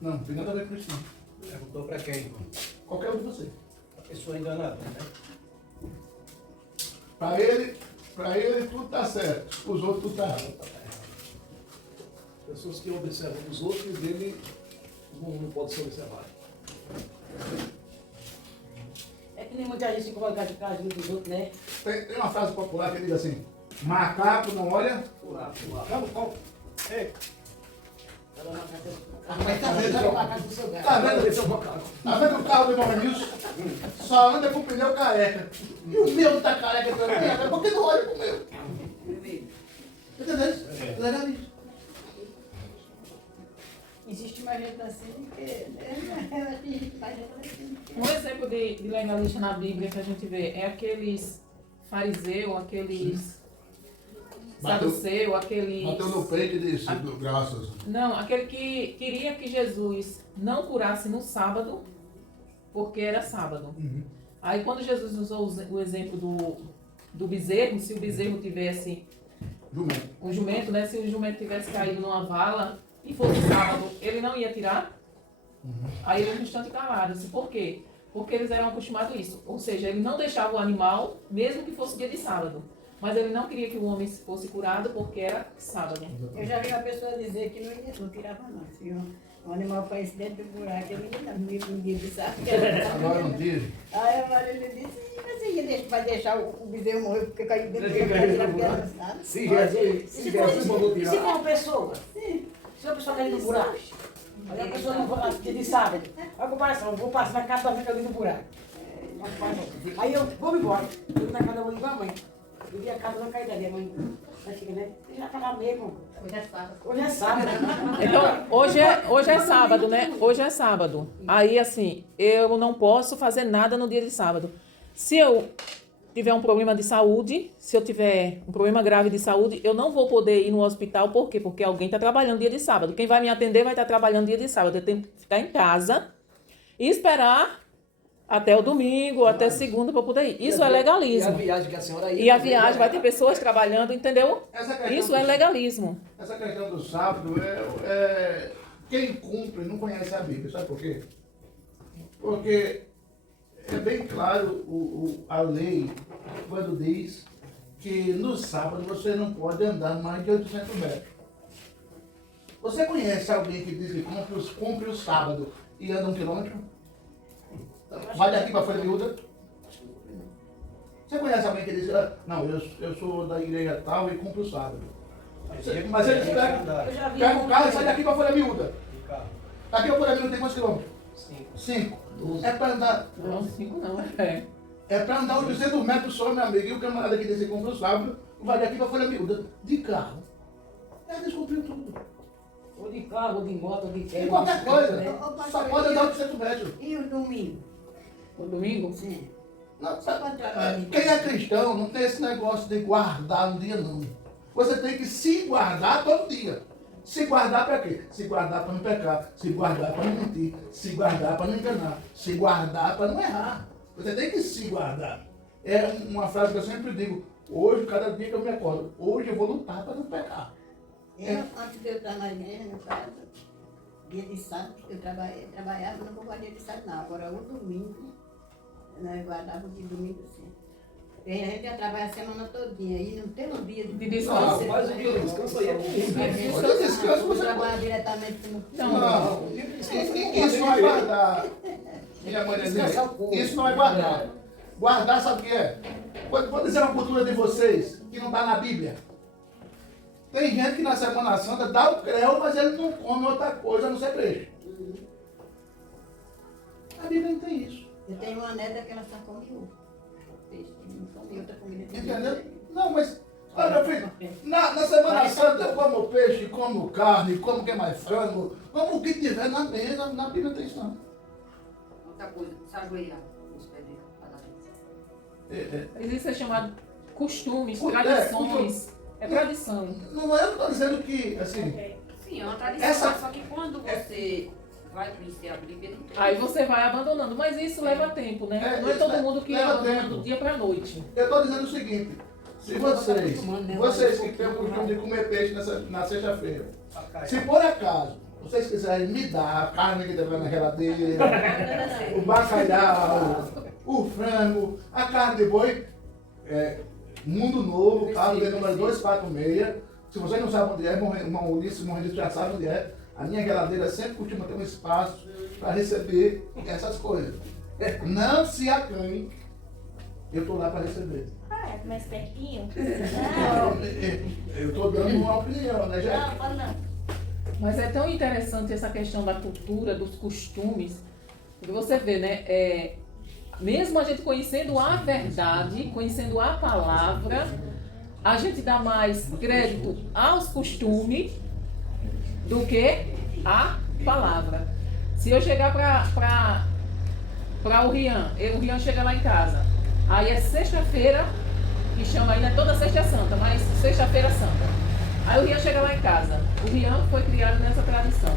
Não, tem nada a ver com isso não. Perguntou para quem? Qualquer um de vocês. A pessoa enganada, né? Para ele, Para ele tudo está certo, os outros tudo está errado. Pessoas que observam os outros e dele não pode ser observado. É que nem muita gente se coloca de casa dos outros, né? Tem uma frase popular que diz assim: macaco não olha. Calma. Ei, Mas tá vendo? Vai pra casa do seu gato. Tá vendo? esse é o macaco. Tá vendo o carro do irmão Nilson? Só anda com o pneu careca. E o meu tá careca também. Por que não olha pro meu? Entendeu? Legal isso. Existe mais gente assim que... Um exemplo de legalista na Bíblia que a gente vê é aqueles fariseus, aqueles saduceus, aqueles... Bateu no peito e disse, graças. Não, aquele que queria que Jesus não curasse no sábado, porque era sábado. Aí quando Jesus usou o exemplo do bezerro, se o bezerro tivesse Jumento. um jumento, né? Se o jumento tivesse caído numa vala e fosse sábado, ele não ia tirar? Aí ele um instante calado. Assim, por quê? Porque eles eram acostumados a isso. Ou seja, ele não deixava o animal, mesmo que fosse dia de sábado. Mas ele não queria que o homem fosse curado porque era sábado. Eu já vi uma pessoa dizer que não tirava não. Se um animal aparece dentro do buraco, ele não no dia de sábado. Agora não diz. Aí a Marília disse, você vai deixar o bezerro morrer porque caiu dentro do buraco? Se Jesus mandou E se tirar. for uma pessoa? Se uma pessoa cair no buraco? Aí a pessoa não vai dia de sábado. A comparação, vou passar na casa da fica ali no buraco. Aí eu vou embora. Eu vou na casa da mãe igual a mãe. Eu vi a casa não cair dali, a mãe. Ela fica, né? Você já tá lá mesmo. Hoje é sábado. Hoje é sábado. Então, hoje é sábado, né? Hoje é sábado. Aí, assim, eu não posso fazer nada no dia de sábado. Se eu tiver um problema de saúde, se eu tiver um problema grave de saúde, eu não vou poder ir no hospital. Por quê? Porque alguém está trabalhando dia de sábado. Quem vai me atender vai estar trabalhando dia de sábado. Eu tenho que ficar em casa e esperar até o domingo, até segunda para poder ir. Isso é E a legalismo. viagem que a senhora ia. E a viagem vai ter pessoas trabalhando, entendeu? Essa questão Isso é legalismo. Essa questão do sábado quem cumpre não conhece a Bíblia, sabe por quê? Porque é bem claro a lei quando diz que no sábado você não pode andar mais de 800 metros. Você conhece alguém que diz que cumpre o sábado e anda 1 quilômetro? Vai daqui para a Folha Miúda? Você conhece alguém que diz, não, eu sou da igreja tal e cumpro o sábado. Mas ele pega o carro e sai daqui para a Folha Miúda. Daqui para a Folha Miúda tem quantos quilômetros? 5. É para andar. Não, 5 não, É para andar 800 metros só, meu amigo. E o camarada que diz que cumpre o sábado vai daqui para a Folha Miúda. De carro. Eles cumpriram tudo. Ou de carro, ou de moto, ou de De qualquer coisa. Só pode andar 800 metros. E o domingo? O domingo? Sim. Não, quem é cristão não tem esse negócio de guardar um dia, não. Você tem que se guardar todo dia. Se guardar para quê? Se guardar para não pecar, se guardar para não mentir, se guardar para não enganar, se guardar para não errar. Você tem que se guardar. É uma frase que eu sempre digo, hoje, cada dia que eu me acordo, hoje eu vou lutar para não pecar. Antes de eu estar na igreja, no caso, dia de sábado, eu trabalhava, não vou dia de sábado não. Agora o domingo, nós guardávamos de domingo sim. A gente já trabalha a semana todinha e não tem um dia de descanso. Mas o dia do descanso aí é comigo. Olha, descanso Você você trabalha diretamente no... Não, isso não é guardar. Minha mãe dizia, isso não é guardar. Guardar sabe o que é? Vou dizer uma cultura de vocês que não está na Bíblia. Tem gente que na Semana Santa dá o creu, mas ele não come outra coisa a não ser peixe. A Bíblia não tem isso. Eu tenho uma neta que ela só come ovo. Peixe, não come outra comida. Entendeu? Não, mas, olha, filho, na Semana Santa eu como peixe, como carne, como que mais frango, como o que tiver na mesa, na Bíblia não tem isso não. Outra coisa, se ajoelhar nos pés dele, para dar Isso é chamado costumes, É, tradições. É tradição. Não é, eu estou dizendo que, assim, Sim, é uma tradição, só que quando você vai conhecer a Bíblia, não tem. Aí você vai abandonando, mas isso leva tempo, né? É, Não é isso todo mundo que leva abandona tempo. do dia pra noite. eu estou dizendo o seguinte, se vocês que têm o costume de comer peixe na sexta-feira, se por acaso vocês quiserem me dar a carne que tiver na geladeira, o bacalhau, o frango, a carne de boi, Mundo Novo, casa de número 246. Se você não sabe onde é, irmão Ulisses, irmão Registro já sabe onde é. A minha geladeira sempre costuma ter um espaço para receber essas coisas. Não se acanhe, eu estou lá para receber. Ah, é mais pertinho? Eu estou dando uma opinião, né, gente? Não, pode não. Mas é tão interessante essa questão da cultura, dos costumes, porque você vê, né? Mesmo a gente conhecendo a verdade, conhecendo a palavra, a gente dá mais crédito aos costumes do que à palavra. Se eu chegar para o Rian chega lá em casa, aí é sexta-feira, que chama ainda toda sexta santa, mas sexta-feira santa. Aí o Rian chega lá em casa. O Rian foi criado nessa tradição.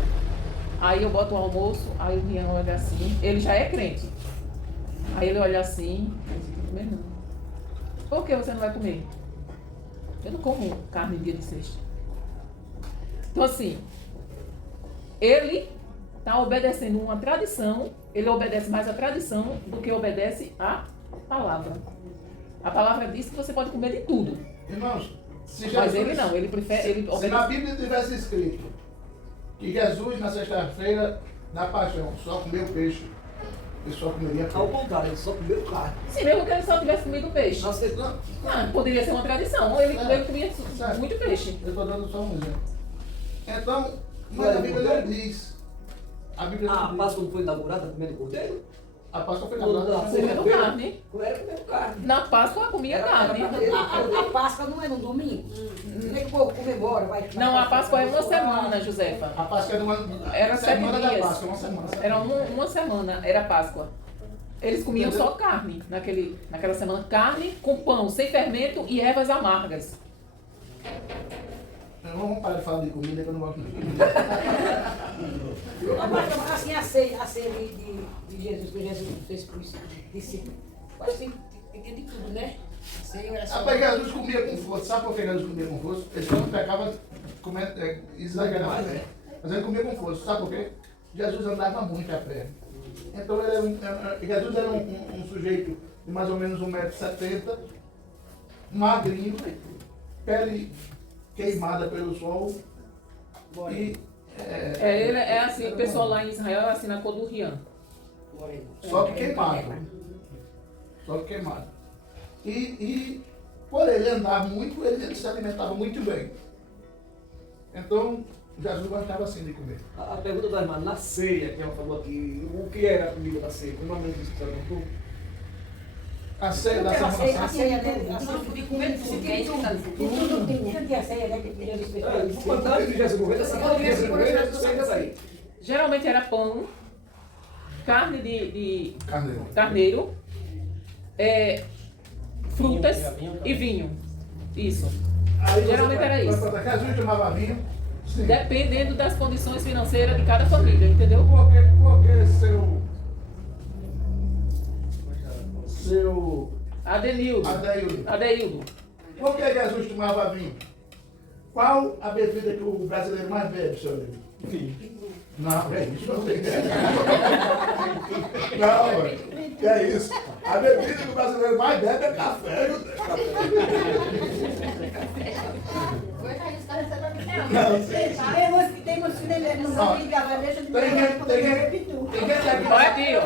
Aí eu boto o almoço, aí o Rian olha assim, ele já é crente. Aí ele olha assim, eu não vou comer não. Por que você não vai comer? Eu não como carne dia de sexta. Então assim, ele está obedecendo uma tradição, ele obedece mais a tradição do que obedece a palavra. A palavra diz que você pode comer de tudo. Irmãos, se Mas ele não, ele prefere. Ele se obedece. na Bíblia tivesse escrito que Jesus, na sexta-feira da paixão, só comeu peixe, ele só comeria Ao peixe. contrário, ele só comeu carne. Sim, mesmo que ele só tivesse comido peixe. Nossa, não. Ah, poderia ser uma tradição. Ele comia Certo. muito peixe. Eu estou dando só um exemplo. Então, mas a Bíblia não diz. A Bíblia não A diz. Páscoa não foi inaugurada comendo cordeiro? A Páscoa foi Não, inaugurada. Comendo carne. Era comendo carne. Na Páscoa comia carne. A Páscoa não é no domingo? Não é que o povo comemora, vai. Não, a Páscoa é uma semana, Josefa. A Páscoa era uma Era 7 semana da dias. Páscoa, uma semana. Era uma semana, era Páscoa. Eles comiam só carne naquela semana. Carne com pão, sem fermento e ervas amargas. Vamos parar de falar de comida que eu não gosto de Mas, assim, a ceia de Jesus, que Jesus fez com os discípulos, quase tem de tudo, né? A ceia era só... Rapaz, Jesus comia com força. Sabe por que Jesus comia com força? Ele só não pecava comendo, exagerado, né? Mas ele comia com força. Sabe por quê? Jesus andava muito a pé. Então Jesus era um sujeito de mais ou menos 1,70 m, magrinho, pele queimada pelo sol. E, Ele é assim, o pessoal lá em Israel é assim na cor do Rian. só que queimado. Só que queimado. E por ele andar muito, ele se alimentava muito bem. Então, Jesus gostava assim de comer. A pergunta da irmã, na ceia, que ela falou aqui, o que era a comida da ceia? Como a mãe disse que você perguntou? A ceia da A Semana ceia, a Santa. ceia dele, a ceia Não, podia comer tudo, que é isso que tá dizendo. tudo tinha a ceia, né, que Jesus fez. Antes de Jesus morrer, essa parte de Jesus morrer, eu sei que é aí. Geralmente era pão, carne de Carneiro. carneiro, frutas e vinho. Isso. Aí Geralmente você era isso. Jesus tomava vinho. Sim. Dependendo das condições financeiras de cada família, entendeu? Porque seu Adeildo. Adeildo. Por que Jesus tomava vinho? Qual a bebida que o brasileiro mais bebe, senhor Adeildo? Vinho. Não, é isso, não tem ideia. Não, que é isso. A bebida que o brasileiro mais bebe é café. Tem umas filhas não vão ligar, vai deixar de Tem gente Olha aqui, ó.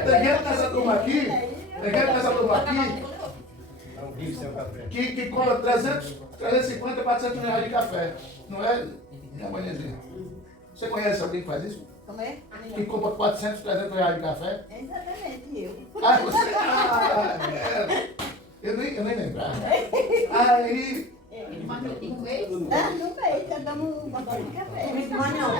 Tem gente nessa turma aqui, É um vinho sem café. que compra 350, 400 reais de café. Não é, minha manhãzinha? Você conhece alguém que faz isso? Como é? Que compra 400, 300 reais de café? Exatamente, eu. Ah, você... Eu nem lembrava. Aí... Ah, não veio, já damos um bagulho de café. Mas não,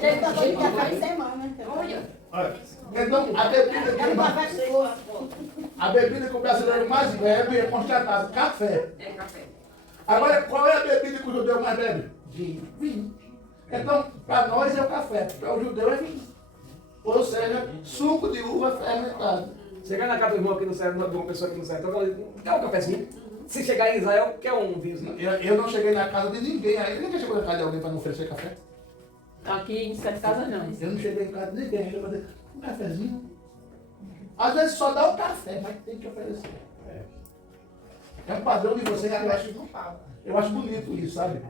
Tem bagulho de café de semana. Olha, Olha, então, a bebida que o brasileiro mais bebe é constatado, café. é café. Agora, qual é a bebida que o judeu mais bebe? Vinho. Então, para nós é o café, para o judeu é vinho. Ou seja, suco de uva fermentado. Chegar na casa do irmão aqui no sertão, de uma pessoa aqui no sertão, eu falei, quer um cafezinho? Se chegar em Israel, quer um vinhozinho? Eu não cheguei na casa de ninguém aí. Ninguém chegou na casa de alguém para não oferecer café? Aqui em sete casas não. Eu não cheguei em casa de ninguém. Eu falei, um cafezinho? Às vezes só dá o café, mas tem que oferecer. É um padrão de você que eu acho bonito isso, sabe?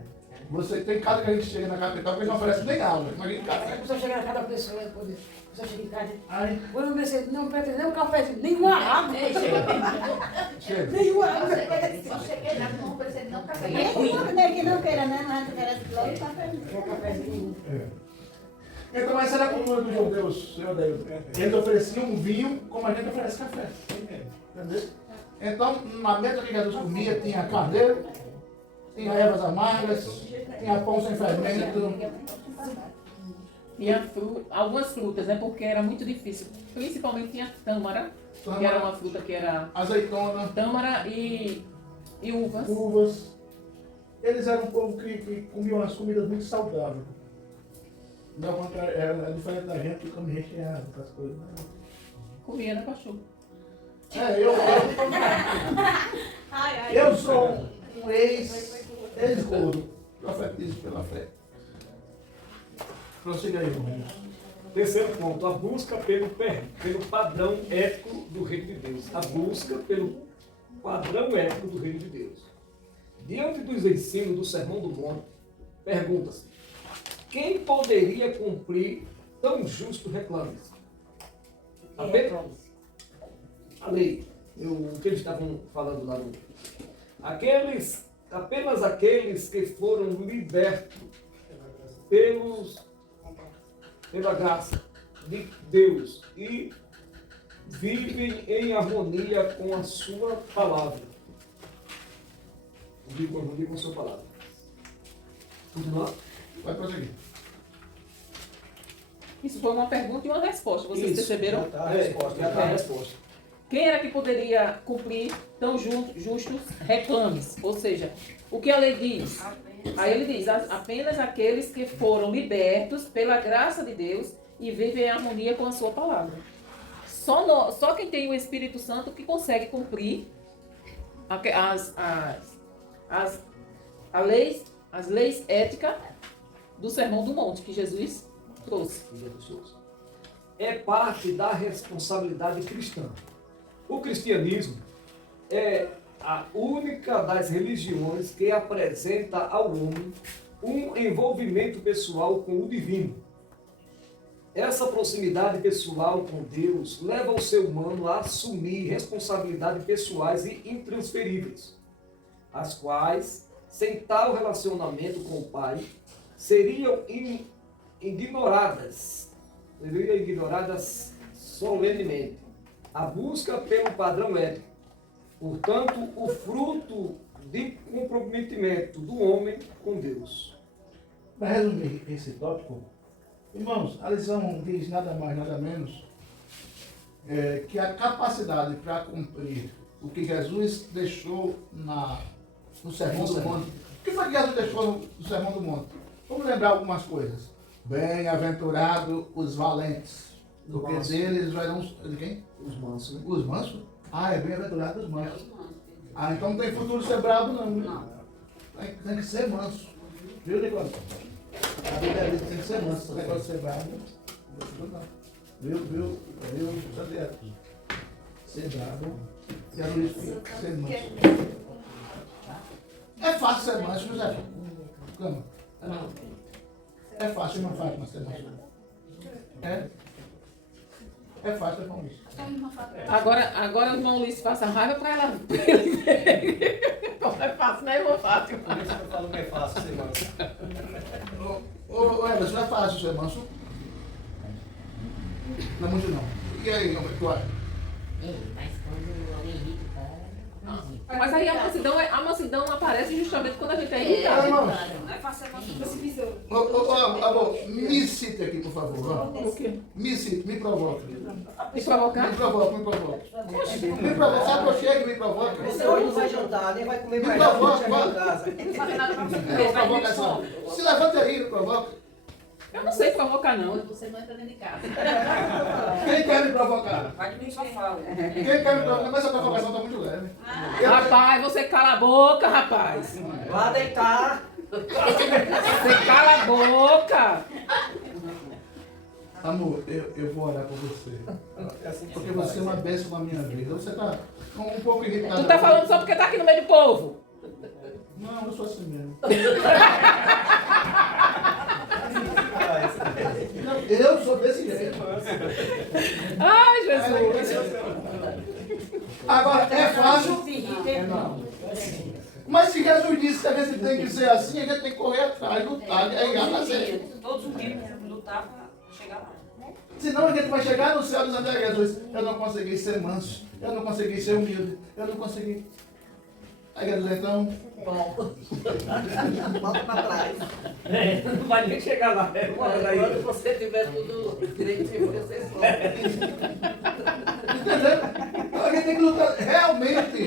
Você tem casa que a gente chega na capital que eles não oferecem nem água. Imagina A café. pessoa chega na casa da pessoa, a pessoa chega em casa e Aí, quando eu descer, não pretende nem um café, nenhuma água. chega. Nenhuma água. Só cheguei lá, não oferecendo não café. Nem que não queira, né? Mas oferece logo para É um cafezinho. Então essa era a cultura dos judeus, senhor Deus. Eles ofereciam um vinho como a gente oferece café. Entendeu? Então, na mesa que Jesus comia, tinha carneiro, tinha ervas amargas, tinha pão sem fermento. Tinha algumas frutas, né? Porque era muito difícil. Principalmente tinha tâmara, que era uma fruta que era Azeitona, tâmara e uvas. uvas. Eles eram um povo que comia umas comidas muito saudáveis. Não, ao contrário, é diferente da gente que come recheado, essas coisas. Né? Comia, né, pastor? Eu sou um ex-gordo, profetizo pela fé. Prossiga aí, irmão. Terceiro ponto, a busca pelo padrão ético do reino de Deus. A busca pelo padrão ético do reino de Deus. Diante dos ensinos do Sermão do Monte, pergunta-se, quem poderia cumprir tão justo reclame? A lei, o que eles estavam falando lá no... Apenas aqueles que foram libertos pela graça de Deus e vivem em harmonia com a sua palavra. Vivem em harmonia com a sua palavra. Continuar? Vai prosseguir. Isso foi uma pergunta e uma resposta. Vocês Isso, perceberam? Já está a resposta. Já está a resposta. Quem era que poderia cumprir tão justos reclames? Ou seja, o que a lei diz? Aí ele diz, apenas aqueles que foram libertos pela graça de Deus e vivem em harmonia com a sua palavra. Só quem tem o Espírito Santo que consegue cumprir as leis éticas do Sermão do Monte que Jesus trouxe. É parte da responsabilidade cristã. O cristianismo é a única das religiões que apresenta ao homem um envolvimento pessoal com o divino. Essa proximidade pessoal com Deus leva o ser humano a assumir responsabilidades pessoais e intransferíveis, as quais, sem tal relacionamento com o Pai, seriam ignoradas solenemente. A busca pelo padrão ético, portanto, o fruto de comprometimento do homem com Deus. Para resumir esse tópico, irmãos, a lição diz nada mais, nada menos que a capacidade para cumprir o que Jesus deixou no Sermão do Monte. O que foi que Jesus deixou no Sermão do Monte? Vamos lembrar algumas coisas. Bem-aventurados os valentes, porque deles verão... De quem? Os mansos, né? Os mansos? Ah, é bem-aventurado os mansos. Ah, então não tem futuro ser bravo não, né? Não. Tem que ser manso. Viu, Nicolau? A Bíblia diz que tem que ser manso. Esse negócio de ser bravo, não. Viu, Santiago? Ser bravo e a Luiz ser manso. É fácil ser manso, José? Cama? Não. É fácil, não é fácil, mas ser manso. É fácil, é bom isso. Agora o irmão Luiz passa raiva para ela ver. Como é fácil, né, irmão Fábio? Por isso que eu falo que é fácil ser manso. Ô, Everson, é fácil ser manso? Não é muito não. E aí, como é que tu acha? Mas quando alguém irrita, tá? Mas aí a mansidão aparece justamente quando a gente é irritado. irmão. Não é fácil ser Ô, me cite aqui, por favor. Vamos. O quê? Me cite, me provoca. Me provocar? Me provoca. Me provoca. Sabe que eu chego e me provoca? Você hoje não vai jantar, nem vai comer Me mais nada quando provoca, chegar em vai. casa. Não fazer nada pra você. Não, provocação. Se levanta aí, me provoca. Eu não sei provocar, não. Você não entra dentro de casa. Quem quer me provocar? Vai dormir no sofá. Quem quer me provocar? Mas essa provocação tá muito leve. Rapaz, você cala a boca, rapaz. Vá deitar. Você cala a boca. Amor, eu vou orar por você. É assim que Porque se você é uma faz. bênção na minha vida. Você está um pouco irritado. Tu tá falando só porque tá aqui no meio do povo. Não, eu sou assim mesmo. Não, eu sou desse jeito. Ai, Jesus. Agora, é fácil. Se irrita, hein? Mas se Jesus disse que a gente tem que ser assim, a gente tem que correr atrás, lutar, ganhar na série. Todos os dias lutar para chegar lá. Senão a gente vai chegar no céu dizendo, Jesus, eu não consegui ser manso, eu não consegui ser humilde, eu não consegui. Aí Jesus, então, Volta pra trás. Não vai nem chegar lá. Quando você tiver tudo direitinho, você sobe. entendeu? Então a gente tem que lutar realmente.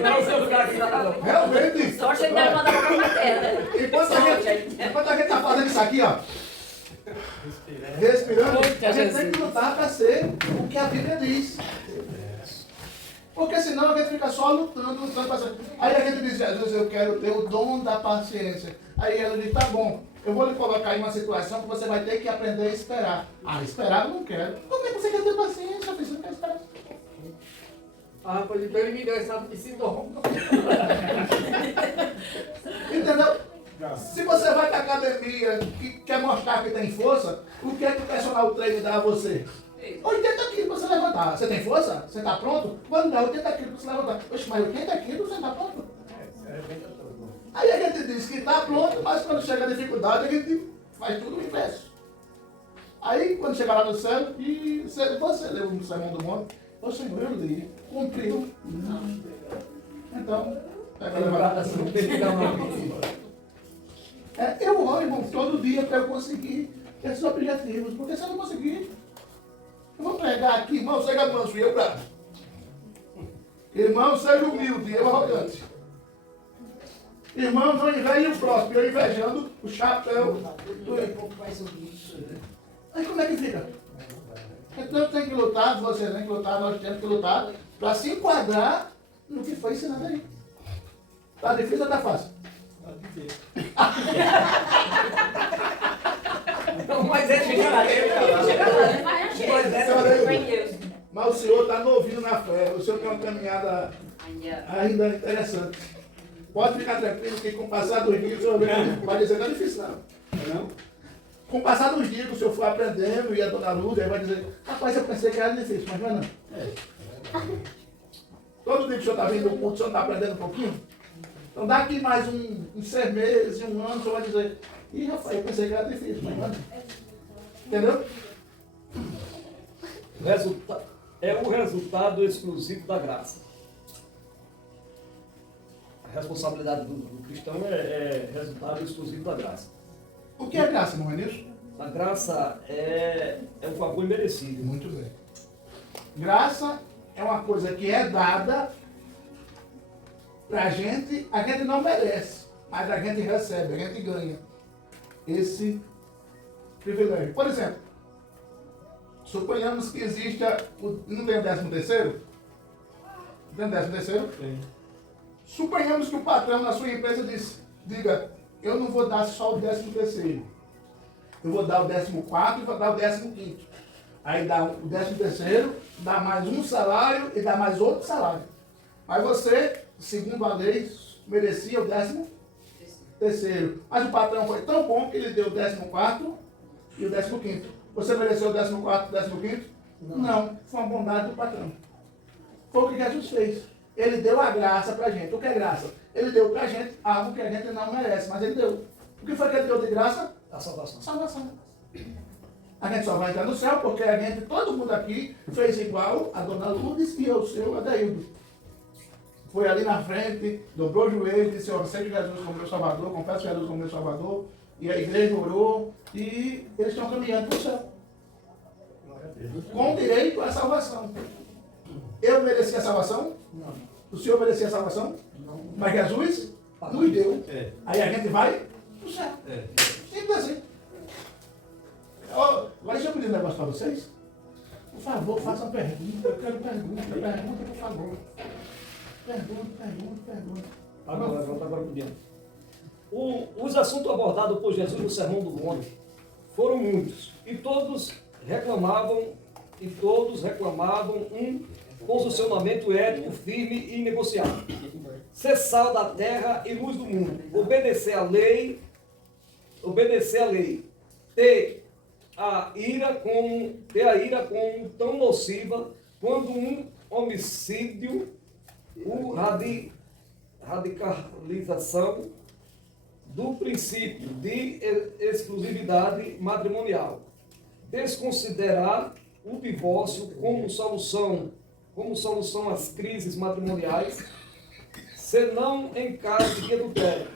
Não é o seu lugar aqui, não. Realmente. Só chegar e mandar pra matéria, né? Enquanto a gente tá fazendo isso aqui, ó, respirando, a gente tem que lutar para ser o que a Bíblia diz. Porque senão a gente fica só lutando para ser. Aí a gente diz, Jesus, eu quero ter o dom da paciência. Aí ela diz, tá bom, eu vou lhe colocar em uma situação que você vai ter que aprender a esperar. Ah, esperar eu não quero. Como é que você quer ter paciência? Você não quer esperar. Ah, pois então ele me deu esse dom. Entendeu? Se você vai para a academia e quer mostrar que tem força, o que é que o personal trainer dá a você? 80 quilos para você levantar. Você tem força? Você está pronto? Vamos dar 80 quilos para você levantar. Oxe, mas 80 quilos você está pronto? Aí a gente diz que está pronto, mas quando chega a dificuldade, a gente faz tudo o inverso. Aí, quando chegar lá no céu, e você leu no Sermão do Monte, o Senhor, eu li, cumpriu. Então, pega a levantação. Eu oro, irmão, todo dia para eu conseguir esses objetivos. Porque se eu não conseguir, eu vou pregar aqui, irmão, seja manso e eu bravo. Irmão, seja humilde e eu arrogante. Irmão, não inveje o próximo, eu invejando o chapéu do irmão. Aí como é que fica? Então tem que lutar, você tem que lutar, nós temos que lutar para se enquadrar no que foi ensinado aí. Tá difícil ou tá fácil? Não, mas é chegar lá. Mas o senhor está novinho na fé, o senhor tem uma caminhada ainda interessante. Pode ficar tranquilo que com o passar dos dias o senhor vai dizer que não é difícil não. Com o passar dos dias que o senhor for aprendendo e a dona Lúcia vai dizer, rapaz, eu pensei que era difícil, mas não é não. Todo dia que o senhor está vindo no culto, o senhor está aprendendo um pouquinho? Então daqui mais uns 6 meses, um ano, o senhor vai dizer, ih, rapaz, eu pensei que era difícil, mas não é não. Entendeu? É o resultado exclusivo da graça. A responsabilidade do cristão é resultado exclusivo da graça. O que é graça, não é nisso? A graça é um favor imerecido. Muito bem. Graça é uma coisa que é dada pra gente, a gente não merece, mas a gente recebe, a gente ganha esse privilégio. Por exemplo, suponhamos que exista, não tem o 13º? Tem o 13º? Tem. Suponhamos que o patrão na sua empresa diga, eu não vou dar só o 13º, eu vou dar o 14º e vou dar o 15º. Aí dá o 13º, dá mais um salário e dá mais outro salário. Mas você, segundo a lei, merecia o 13º. Mas o patrão foi tão bom que ele deu o 14º e o 15º. Você mereceu o 14º e o 15º? Não, foi uma bondade do patrão. Foi o que Jesus fez. Ele deu a graça pra gente. O que é graça? Ele deu pra gente algo que a gente não merece, mas ele deu. O que foi que ele deu de graça? A salvação. Salvação. A gente só vai entrar no céu porque a gente, todo mundo aqui, fez igual a dona Lourdes e o seu Adaildo. Foi ali na frente, dobrou o joelho e disse, eu aceito Jesus como meu Salvador, confesso Jesus como meu Salvador, e a igreja orou, e eles estão caminhando para o céu. Com direito à salvação. Eu merecia a salvação? Não. O senhor merecia a salvação? Não. Mas Jesus nos deu. É. Aí a gente vai para o céu. É. Simples assim. Agora deixa eu pedir um negócio para vocês. Por favor, façam pergunta. Eu quero pergunta, por favor. Pergunta. Agora por diante. Os assuntos abordados por Jesus no Sermão do Monte foram muitos, e todos reclamavam um posicionamento ético firme e inegociável. Ser sal da terra e luz do mundo, obedecer à lei, ter a ira como tão nociva quanto um homicídio, radicalização do princípio de exclusividade matrimonial, desconsiderar o divórcio como solução às crises matrimoniais, senão em caso de adultério,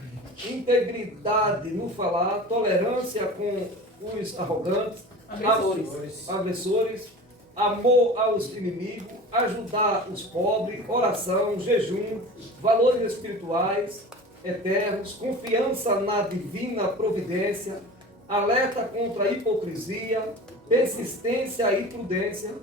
integridade no falar, tolerância com os arrogantes, agressores, amor aos inimigos, ajudar os pobres, oração, jejum, valores espirituais eternos, confiança na divina providência, alerta contra a hipocrisia, persistência e prudência.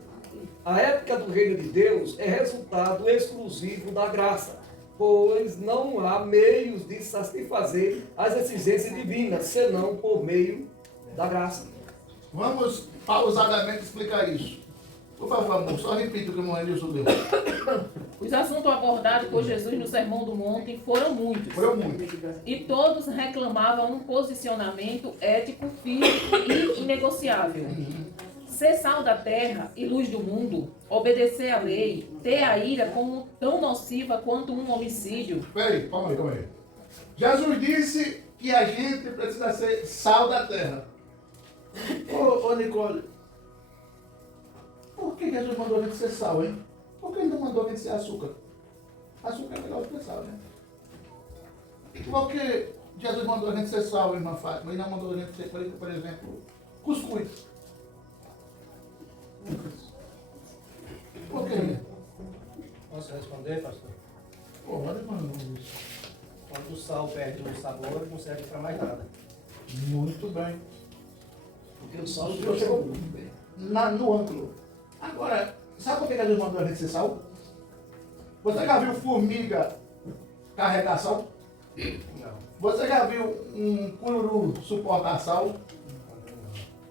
A ética do reino de Deus é resultado exclusivo da graça, pois não há meios de satisfazer as exigências divinas, senão por meio da graça. Vamos pausadamente explicar isso. Por favor, amor, só repita o que o irmão Elilson leu. Os assuntos abordados por Jesus no Sermão do Monte foram muitos. E todos reclamavam um posicionamento ético firme e inegociável. Ser sal da terra e luz do mundo, obedecer à lei, ter a ira como tão nociva quanto um homicídio. Peraí, calma aí. Jesus disse que a gente precisa ser sal da terra. Ô Nicole, por que Jesus mandou a gente ser sal, hein? Por que ele não mandou a gente ser açúcar? Açúcar é melhor do que sal, né? Por que Jesus mandou a gente ser sal, irmã Fátima, e não mandou a gente ser, por exemplo, cuscuz? Por quê? Posso responder, pastor? Pode, mano. Quando o sal perde o sabor, não serve para mais nada. Muito bem. Porque o sal O senhor chegou no ângulo. Agora, sabe por que Jesus mandou a gente ser sal? Você já viu formiga carregar sal? Não. Você já viu um cururu suportar sal?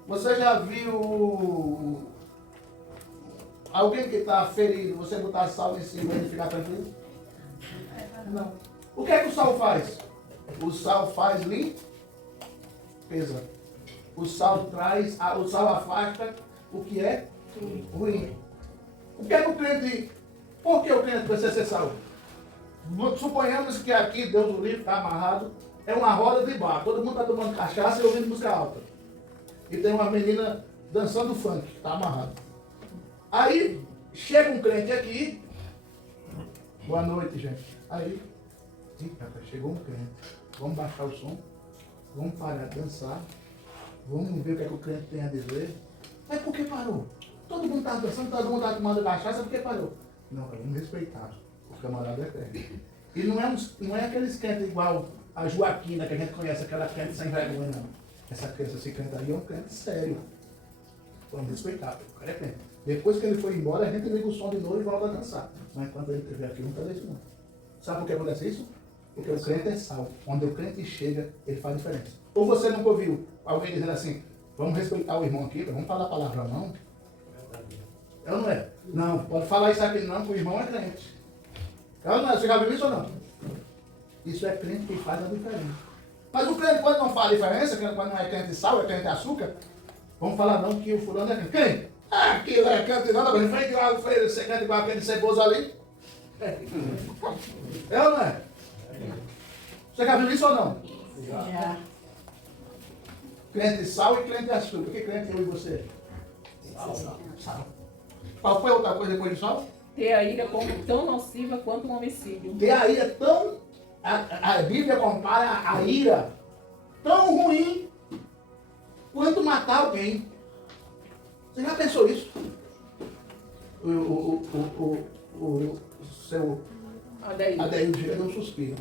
Você já viu alguém que está ferido, você botar sal em cima e ele ficar tranquilo? Não. O que é que o sal faz? O sal faz limpeza. O sal afasta o que é ruim. O que é que o crente... Por que o crente precisa ser sal? Suponhamos que aqui, Deus o livre, está amarrado, é uma roda de bar. Todo mundo está tomando cachaça e ouvindo música alta. E tem uma menina dançando funk, está amarrado. Aí, chega um crente aqui. Boa noite, gente. Aí, chegou um crente. Vamos baixar o som. Vamos parar de dançar. Vamos ver o que é que o crente tem a dizer. Mas por que parou? Todo mundo está dançando, todo mundo está tomando cachaça, por que parou? Não, vamos respeitar. O camarada é crente. E não é aqueles crentes igual a Joaquina, que a gente conhece, aquela crente sem vergonha, não. Esse crente aí é um crente sério. Vamos respeitar, o cara é crente. Depois que ele foi embora, a gente liga o som de novo e volta a dançar. Mas enquanto ele estiver aqui, não está isso não. Sabe por que acontece isso? Porque o crente é sal. Onde o crente chega, ele faz diferença. Ou você nunca ouviu alguém dizendo assim, vamos respeitar o irmão aqui, vamos falar a palavra não? É ou não é? Não, pode falar isso aqui não, porque o irmão é crente. É ou não é? Você já viu isso ou não? Isso é crente que faz a diferença. Mas o crente, quando não faz a diferença, quando não é crente de sal, é crente de açúcar, vamos falar não que o fulano é crente. Quem? Ah, aquilo é crente não, mas frente igual o feio, ser crente igual aquele ceboso ali. É ou não é? Você já viu isso ou não? Já. Crente de sal e crente de açúcar. Que crente eu e você? Sal. Qual foi a outra coisa depois de sal? Ter a ira como tão nociva quanto um homicídio. Ter a ira tão... A Bíblia compara a ira tão ruim quanto matar alguém. Você já pensou isso? O seu Adeildo chega um suspiro.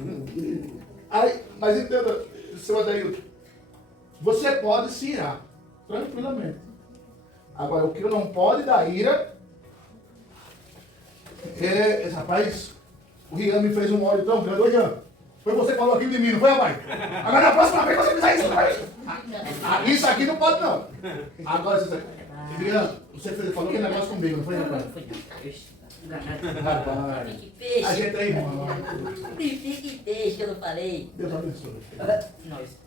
Aí, mas entenda, seu Adeildo, você pode se irar, tranquilamente. Agora, o que não pode dar ira é... Rapaz, o Rian me fez um óleo tão grande. Ô, Rian, Foi você que falou aquilo de mim, não foi, rapaz? Agora na próxima vez você fizer isso, rapaz. Isso aqui não pode, não. Agora você... Adriano, você falou aquele negócio comigo, não foi, rapaz? Rapaz, a gente é irmão. Fique deixa que eu não falei. Deus abençoe. Nós.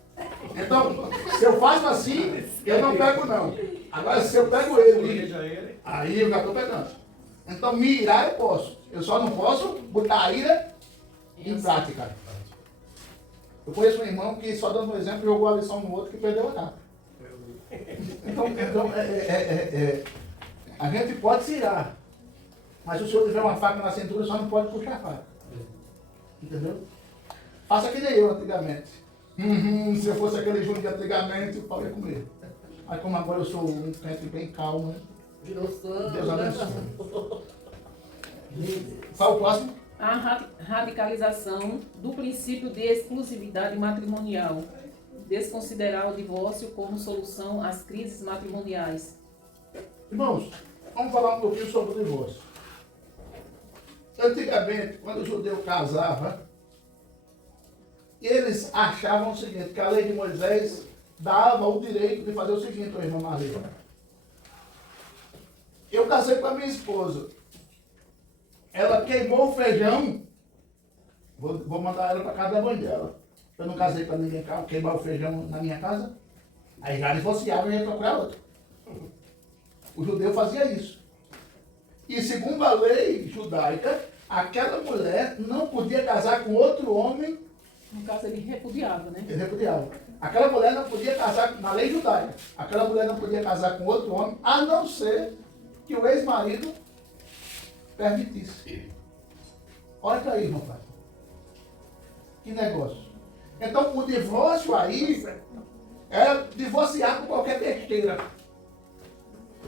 Então, se eu faço assim, eu não pego não. Agora, se eu pego ele, aí eu já estou pegando. Então, me irar eu posso. Eu só não posso botar a ira em prática. Eu conheço um irmão que, só dando um exemplo, jogou a lição no outro que perdeu a capa. Então a gente pode se irar. Mas se o senhor tiver uma faca na cintura, só não pode puxar a faca. Entendeu? Faça que nem eu antigamente. Se eu fosse aquele Júnior de antigamente, eu falei com ele. Mas como agora eu sou um crente bem calmo, Deus abençoe. Fala o próximo. A radicalização do princípio de exclusividade matrimonial. Desconsiderar o divórcio como solução às crises matrimoniais. Irmãos, vamos falar um pouquinho sobre o divórcio. Antigamente, quando o judeu casava, eles achavam o seguinte, que a lei de Moisés dava o direito de fazer o seguinte, irmã Maria. Eu casei com a minha esposa. Ela queimou o feijão, vou mandar ela para casa da mãe dela. Eu não casei para ninguém queimar o feijão na minha casa. Aí já divorciava e ia procurar outro. O judeu fazia isso. E segundo a lei judaica, aquela mulher não podia casar com outro homem. No caso, ele repudiava, né? Ele repudiava. Aquela mulher não podia casar, na lei judaica, aquela mulher não podia casar com outro homem, a não ser que o ex-marido permitisse. Olha para aí, irmão. Que negócio. Então, o divórcio aí é divorciar por qualquer besteira.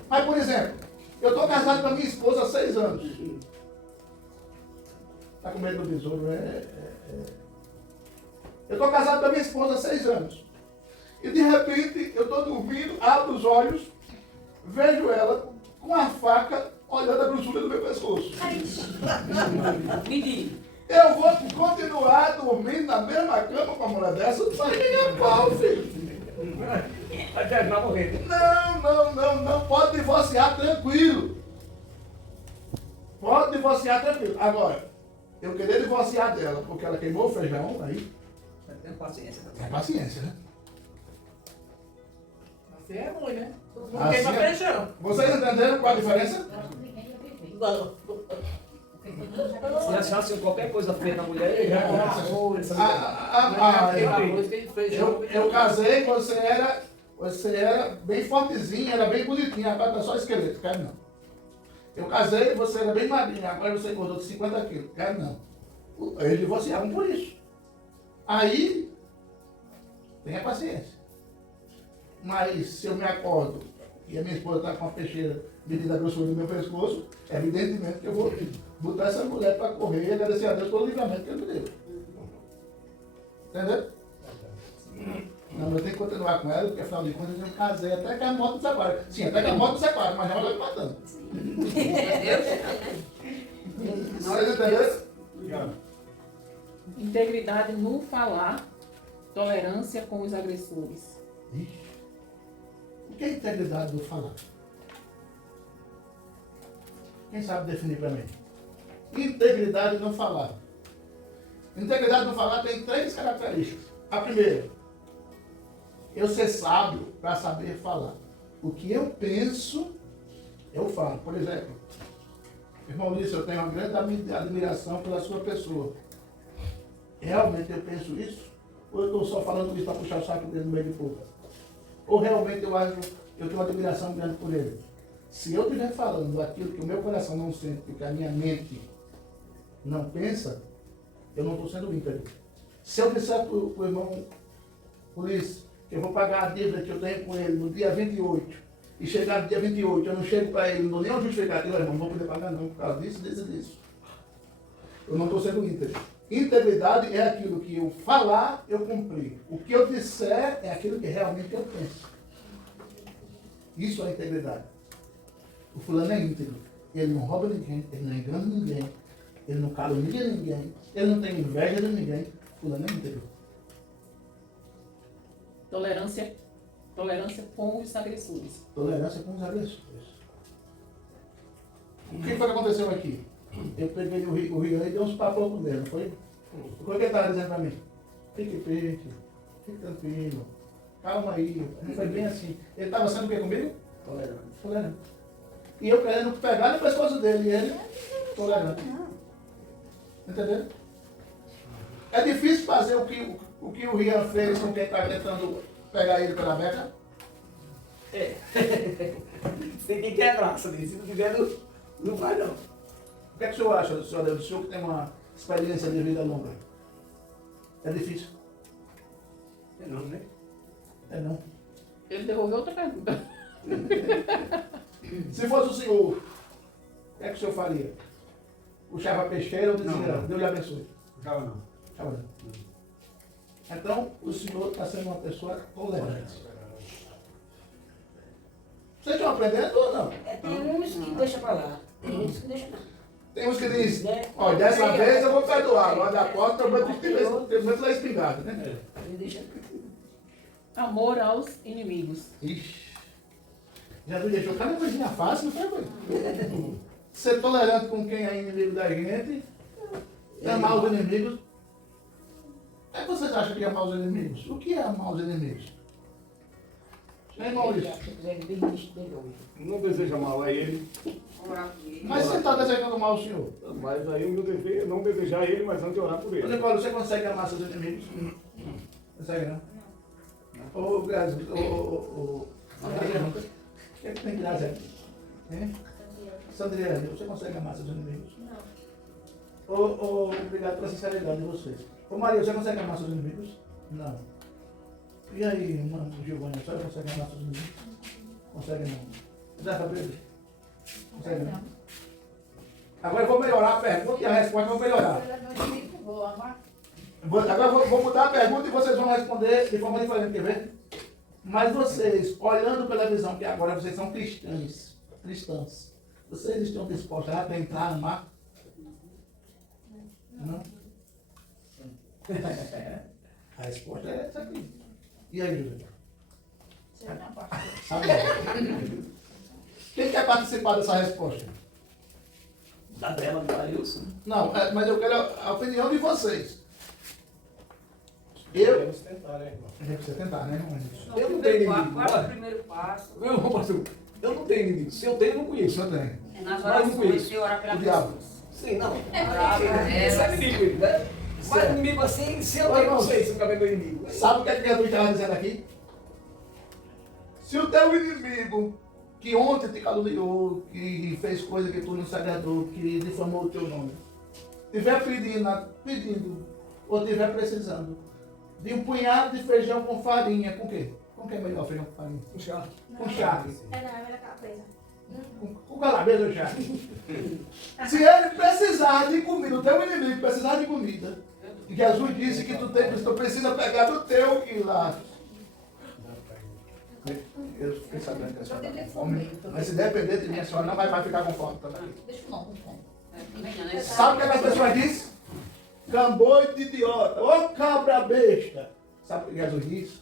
Mas, por exemplo, eu estou casado com a minha esposa há 6 anos. Está com medo do besouro? Eu estou casado com a minha esposa há 6 anos. E, de repente, eu estou dormindo, abro os olhos, vejo ela com a faca olhando a grossura do meu pescoço. Eu vou continuar dormindo na mesma cama com a mulher dessa? Não sai nem a pau, filho. Vai terminar morrendo. Não. Pode divorciar tranquilo. Pode divorciar tranquilo. Agora, eu querer divorciar dela porque ela queimou o feijão, aí... Tem paciência. É paciência, né? Assim é ruim, né? Não Assim queima é. feijão. Vocês entenderam qual a diferença? Se achasse qualquer coisa feia na mulher, ele já Eu casei, você era bem fortezinha, era bem bonitinha, agora tá só esqueleto, quero não. Eu casei, você era bem magrinha, agora você engordou de 50 quilos, quero não. Eles divorciavam por isso. Aí, tenha paciência. Mas se eu me acordo e a minha esposa está com uma peixeira medida a grossura do meu pescoço, evidentemente que eu vou botar essa mulher para correr e agradecer a Deus pelo livramento que ele me deu. Entendeu? Não, eu tenho que continuar com ela, porque afinal de contas eu casei até que a morte nos separe. Sim, até que a morte nos separe, mas já vai me matando. Vocês entenderam? Integridade no falar, tolerância com os agressores. Ixi. O que é integridade do falar? Quem sabe definir para mim? Integridade no falar. Integridade no falar tem 3 características. A primeira, eu ser sábio para saber falar. O que eu penso, eu falo. Por exemplo, irmão Ulisses, eu tenho uma grande admiração pela sua pessoa. Realmente eu penso isso? Ou eu estou só falando isso para puxar o saco dele no meio de povo? Ou realmente eu tenho uma admiração grande por ele? Se eu estiver falando aquilo que o meu coração não sente, porque a minha mente não pensa, eu não estou sendo íntegro. Se eu disser para o irmão Ulisses que eu vou pagar a dívida que eu tenho com ele no dia 28, e chegar no dia 28, eu não chego para ele, não dou nenhum justificativo, irmão, não vou poder pagar não, por causa disso. Eu não estou sendo íntegro. Integridade é aquilo que eu falar, eu cumprir. O que eu disser é aquilo que realmente eu penso. Isso é integridade. O fulano é íntegro. Ele não rouba ninguém, ele não engana ninguém, ele não calúnia ninguém, ele não tem inveja de ninguém. Pula, né? Não entendeu? Tolerância com os agressores. Tolerância com os agressores. O que foi que aconteceu aqui? Eu peguei o Rio e dei uns papos com ele, não foi? O que ele estava dizendo para mim? Fique tranquilo, calma aí. Não foi bem assim. Ele estava sendo o que comigo? Tolerante. E eu querendo pegar no pescoço dele e ele tolerante. Entendeu? É difícil fazer o que o Rian fez com quem está tentando pegar ele pela beca? Tem que quebrar, se não tiver, não vai não. O que é que o senhor acha, senhor Deus? O senhor que tem uma experiência de vida longa. É difícil? É não, né? É não. Ele devolveu outra pergunta. Se fosse o senhor, o que é que o senhor faria? Puxava a peixeira ou dizia, Não. Deus lhe abençoe? Puxava não. Puxava não. Então, o senhor está sendo uma pessoa tolerante. Vocês estão aprendendo ou não? Tem uns que deixam pra lá. Tem uns que deixam não. Tem uns que dizem, ó, dessa vez eu vou perdoar, agora da porta eu vou ter medo da espingarda, né? Ele deixa. Amor aos inimigos. Ixi. Jesus deixou cada coisinha fácil, não foi, mãe? Ser tolerante com quem é inimigo da gente, amar os inimigos. O que vocês acham que é amar os inimigos? O que é amar os inimigos? Hein, Maurício? Não deseja mal a ele, Orar por ele. Mas você está desejando mal ao senhor? mas aí o meu dever é não desejar ele, mas antes orar por Por ele. exemplo, você consegue amar seus inimigos? Consegue não? Ô, Grazi, o que é que tem Grazi aqui? Hein? Sandriane, você consegue amar seus inimigos? Não. Obrigado pela sinceridade de vocês. Ô Maria, você consegue amar seus inimigos? Não. E aí, irmã Giovanna, você consegue amar seus inimigos? Consegue não. Zé Fabrício? Consegue não. Agora eu vou melhorar a pergunta e a resposta eu vou melhorar. Agora eu vou mudar a pergunta e vocês vão responder de forma diferente, quer ver? Mas vocês, olhando pela visão que agora vocês são cristãs, vocês estão dispostos a tentar amar? Não? A resposta é essa aqui. E aí, José? Quem quer participar dessa resposta? Da dela, do Ailson. Não, mas eu quero a opinião de vocês. Eu. Podemos tentar, né, irmão? É pra você tentar, né? Eu não tenho inimigo. Qual é o Olha, primeiro passo? eu não tenho inimigo. Se eu tenho, eu não conheço. Só tem. É nas Mas não orações conheço. de orar pela O diabo. pessoa. Sim, não. Orar por Esse é ela. inimigo, né? Mas inimigo assim, se eu Ô, tenho, não irmão, sei se o cabelo é meu inimigo. Sabe o que é que Jesus estava dizendo aqui? Se o teu inimigo, que ontem te caluniou, que fez coisa que tu não se agradou, que difamou o teu nome, estiver pedindo, ou estiver precisando de um punhado de feijão com farinha, com o quê? Com o que é melhor feijão com farinha? Um chá. Com charque. Era cabeça. Com calabresa ou charque. Se ele precisar de comida, o teu inimigo precisar de comida, e Jesus disse que tu precisa pegar do teu quilate. Eu fiquei sabendo que a senhora está com fome, mas se depender de mim, a senhora não vai mais ficar com fome também. Deixa eu não, com fome. Sabe o que as pessoas dizem? Camboio de idiota, ô cabra besta. Sabe o que Jesus disse?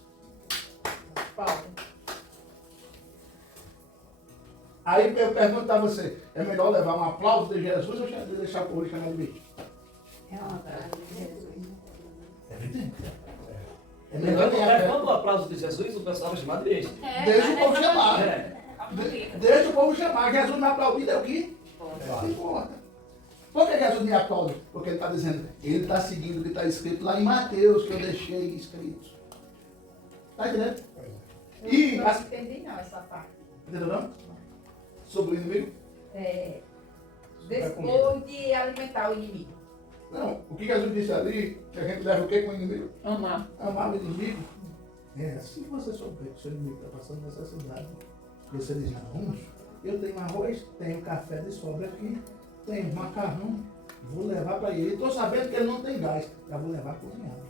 Aí eu pergunto a você, é melhor levar um aplauso de Jesus ou deixar o povo chamar de bicho? É uma frase de Jesus. É evidente. É Quando melhor ganhar fé. o aplauso de Jesus, o pessoal vai chamar de besta. Deixa o povo chamar. É. Deixa o povo chamar. Jesus me aplaudir é o quê? Não importa. Por que Jesus me aplaude? Porque ele está dizendo, ele está seguindo o que está escrito lá em Mateus, que eu deixei escrito. Está entendendo? E Eu não entendi não essa parte. entendeu não? Sobre o inimigo? Depois de alimentar o inimigo. Não. O que Jesus disse ali, que a gente leva o quê com o inimigo? Amar. Amar o inimigo. Se você souber que o seu inimigo está passando necessidade, você diz, não, eu tenho arroz, tenho café de sobra aqui, tenho macarrão, vou levar para ele. Estou sabendo que ele não tem gás, já vou levar cozinhado.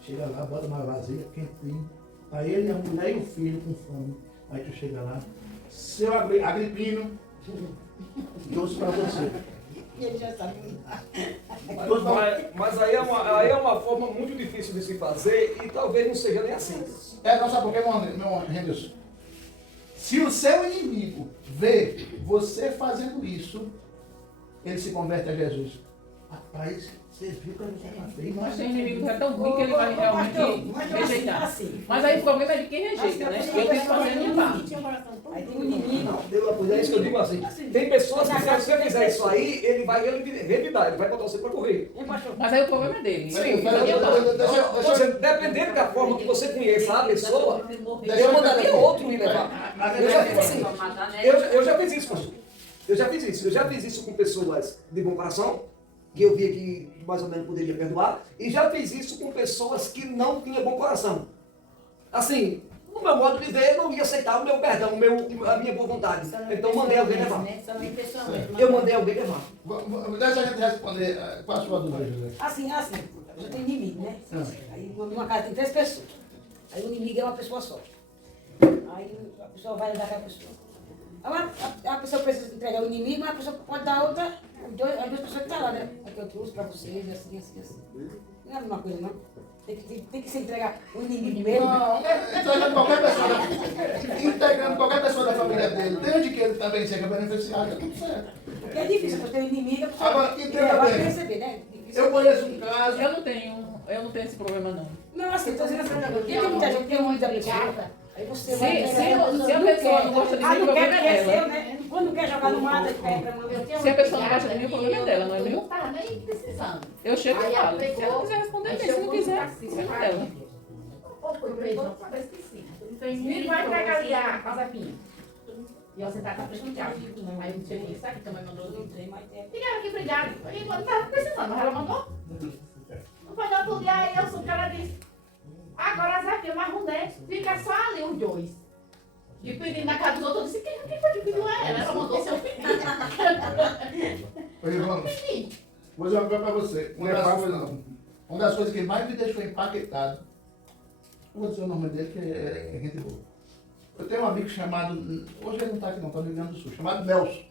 Chega lá, bota uma vasilha, quentinho, para ele, a mulher e o filho com fome. Aí tu chega lá, seu Agripino, trouxe para você E ele já sabe. Mas aí é uma forma muito difícil de se fazer e talvez não seja nem assim. Não sabe por quê, meu Henderson? Se o seu inimigo vê você fazendo isso, ele se converte a Jesus. Rapaz, você viu que eu não falei, Mas seu inimigo é tão ruim que ele vai realmente rejeitar. Mas aí o problema é de quem rejeita, né? Eu tenho que fazer a minha parte. Aí tem um inimigo. É isso que eu digo assim. Tem pessoas que se você fizer isso aí, ele vai revidar, ele vai botar você para correr. Mas aí o problema é dele. Sim, Eu faço a minha parte. Por exemplo, dependendo da forma que você conheça a pessoa, eu mandaria outro me levar. Eu já fiz assim. Eu já fiz isso, pastor. Eu já fiz isso com pessoas de bom coração, que eu via que mais ou menos poderia perdoar, e já fiz isso com pessoas que não tinham bom coração. Assim, no meu modo de ver, eu não ia aceitar o meu perdão, a minha boa vontade. Então mandei alguém levar. Eu mandei alguém levar. Deixa a gente responder. Qual a sua dúvida, José? Assim, eu tenho inimigo, né? Aí numa casa tem 3 pessoas. Aí o inimigo é uma pessoa só. Aí a pessoa vai dar com a pessoa. Aí a pessoa precisa entregar o inimigo, mas a pessoa pode dar outra, as 2 pessoas que estão lá, né? Aqui eu trouxe para vocês, assim. Não é a mesma coisa, não. Tem que se entregar o inimigo mesmo. Não, integrando qualquer pessoa da família dele, desde que ele também seja beneficiado, é tudo certo. Porque é difícil, você ter um inimigo, a pessoa Agora, entenda bem. receber, né? Eu conheço um caso. Eu não tenho esse problema, não. Não, assim, estou dizendo assim, porque tem muita gente que tem muita pessoa. Aí você Se vai a pessoa não gosta de mim, o não problema quer é crescer, dela. né? Quando quer jogar no mato, ele pega pra mão. Se a pessoa não gosta de mim, o problema é dela, não é meu? Não tava nem precisando. Eu chego e Aí falo. ela Se ela quiser responder bem, se não quiser, o problema é dela. Ou foi preso, parece que sim. Ele vai entregar ali a casapinha. E você tá com a frente de água. Aí eu cheguei, sabe que a mãe mandou o trem, mas tem. Ficaram aqui brigados. E quando tava precisando, mas ela mandou. Não foi não, outro dia aí eu sou que ela disse. Agora a Zafia, mas o neto fica só ali os 2. E pedindo na casa dos outros, eu disse, quem foi que pediu a ela? Ela mandou seu filho. Oi, irmão, vou dizer uma coisa para você. Uma das coisas que mais me deixou impactado, eu vou dizer o nome dele, que é gente boa. Eu tenho um amigo chamado, hoje ele não está aqui não, está no Rio Grande do Sul, chamado Nelson.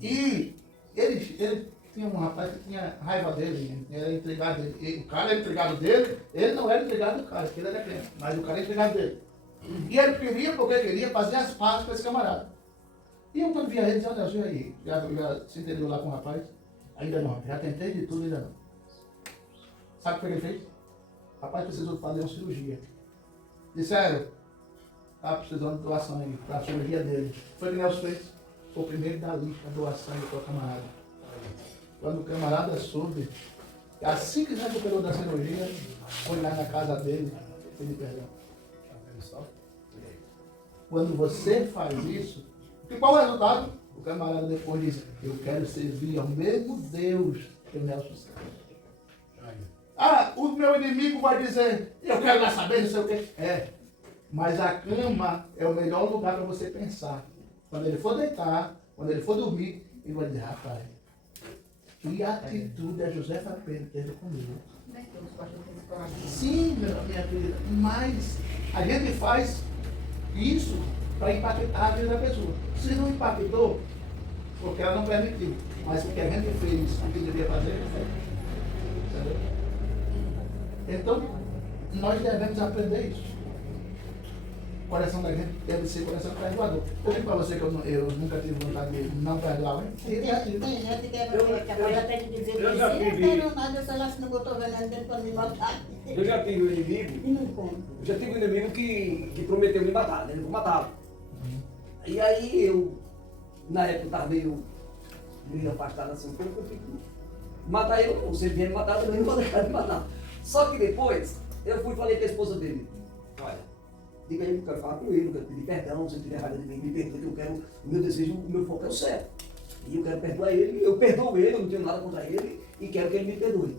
E ele tinha um rapaz que tinha raiva dele, era entregado dele. O cara era entregado dele, ele não era entregado do cara, porque ele era crente, mas o cara era entregado dele. E ele queria, porque queria fazer as pazes com esse camarada. E eu quando via ele, dizia, Nelson, e aí? Já se entendeu lá com o rapaz? Ainda não, já tentei de tudo, ainda não. Sabe o que ele fez? O rapaz precisou fazer uma cirurgia. Disseram, tá precisando de doação aí, para a cirurgia dele. Foi o que Nelson fez. Foi o primeiro da lista, a doação do camarada. Quando o camarada soube, assim que recuperou da cirurgia, foi lá na casa dele e pediu perdão. Quando você faz isso, qual é o resultado? O camarada depois diz, eu quero servir ao mesmo Deus que o Nelson serve. O meu inimigo vai dizer, eu quero lá saber, não sei o quê. Mas a cama é o melhor lugar para você pensar. Quando ele for deitar, quando ele for dormir, ele vai dizer, rapaz, que atitude a Josefa Pedro teve comigo. Sim, minha querida, mas a gente faz isso para impactar a vida da pessoa. Se não impactou, porque ela não permitiu, mas porque a gente fez o que devia fazer, entendeu? Então, nós devemos aprender isso. O coração da gente deve ser coração perdoador. Eu digo para você que eu nunca tive vontade de não perdoar, hein? Tem gente que é capaz até de dizer que eu já se não tive- tem nada, eu só lá se não botou veneno dentro para me matar. Eu já tive um inimigo, E não come. eu já tive um inimigo que prometeu me matar, né? Ele vou matá-lo. E aí eu, na época, estava meio afastado assim, como que eu fico? Matar ele não, se ele vier me matar, eu também não vou deixar de matar. Só que depois, eu fui e falei com a esposa dele, olha, diga aí que eu quero falar com ele, eu quero pedir perdão, se ele tiver raiva de mim, me perdoe, que eu quero, o meu desejo, o meu foco é o certo. E eu quero perdoar ele, eu perdoo ele, eu não tenho nada contra ele, e quero que ele me perdoe.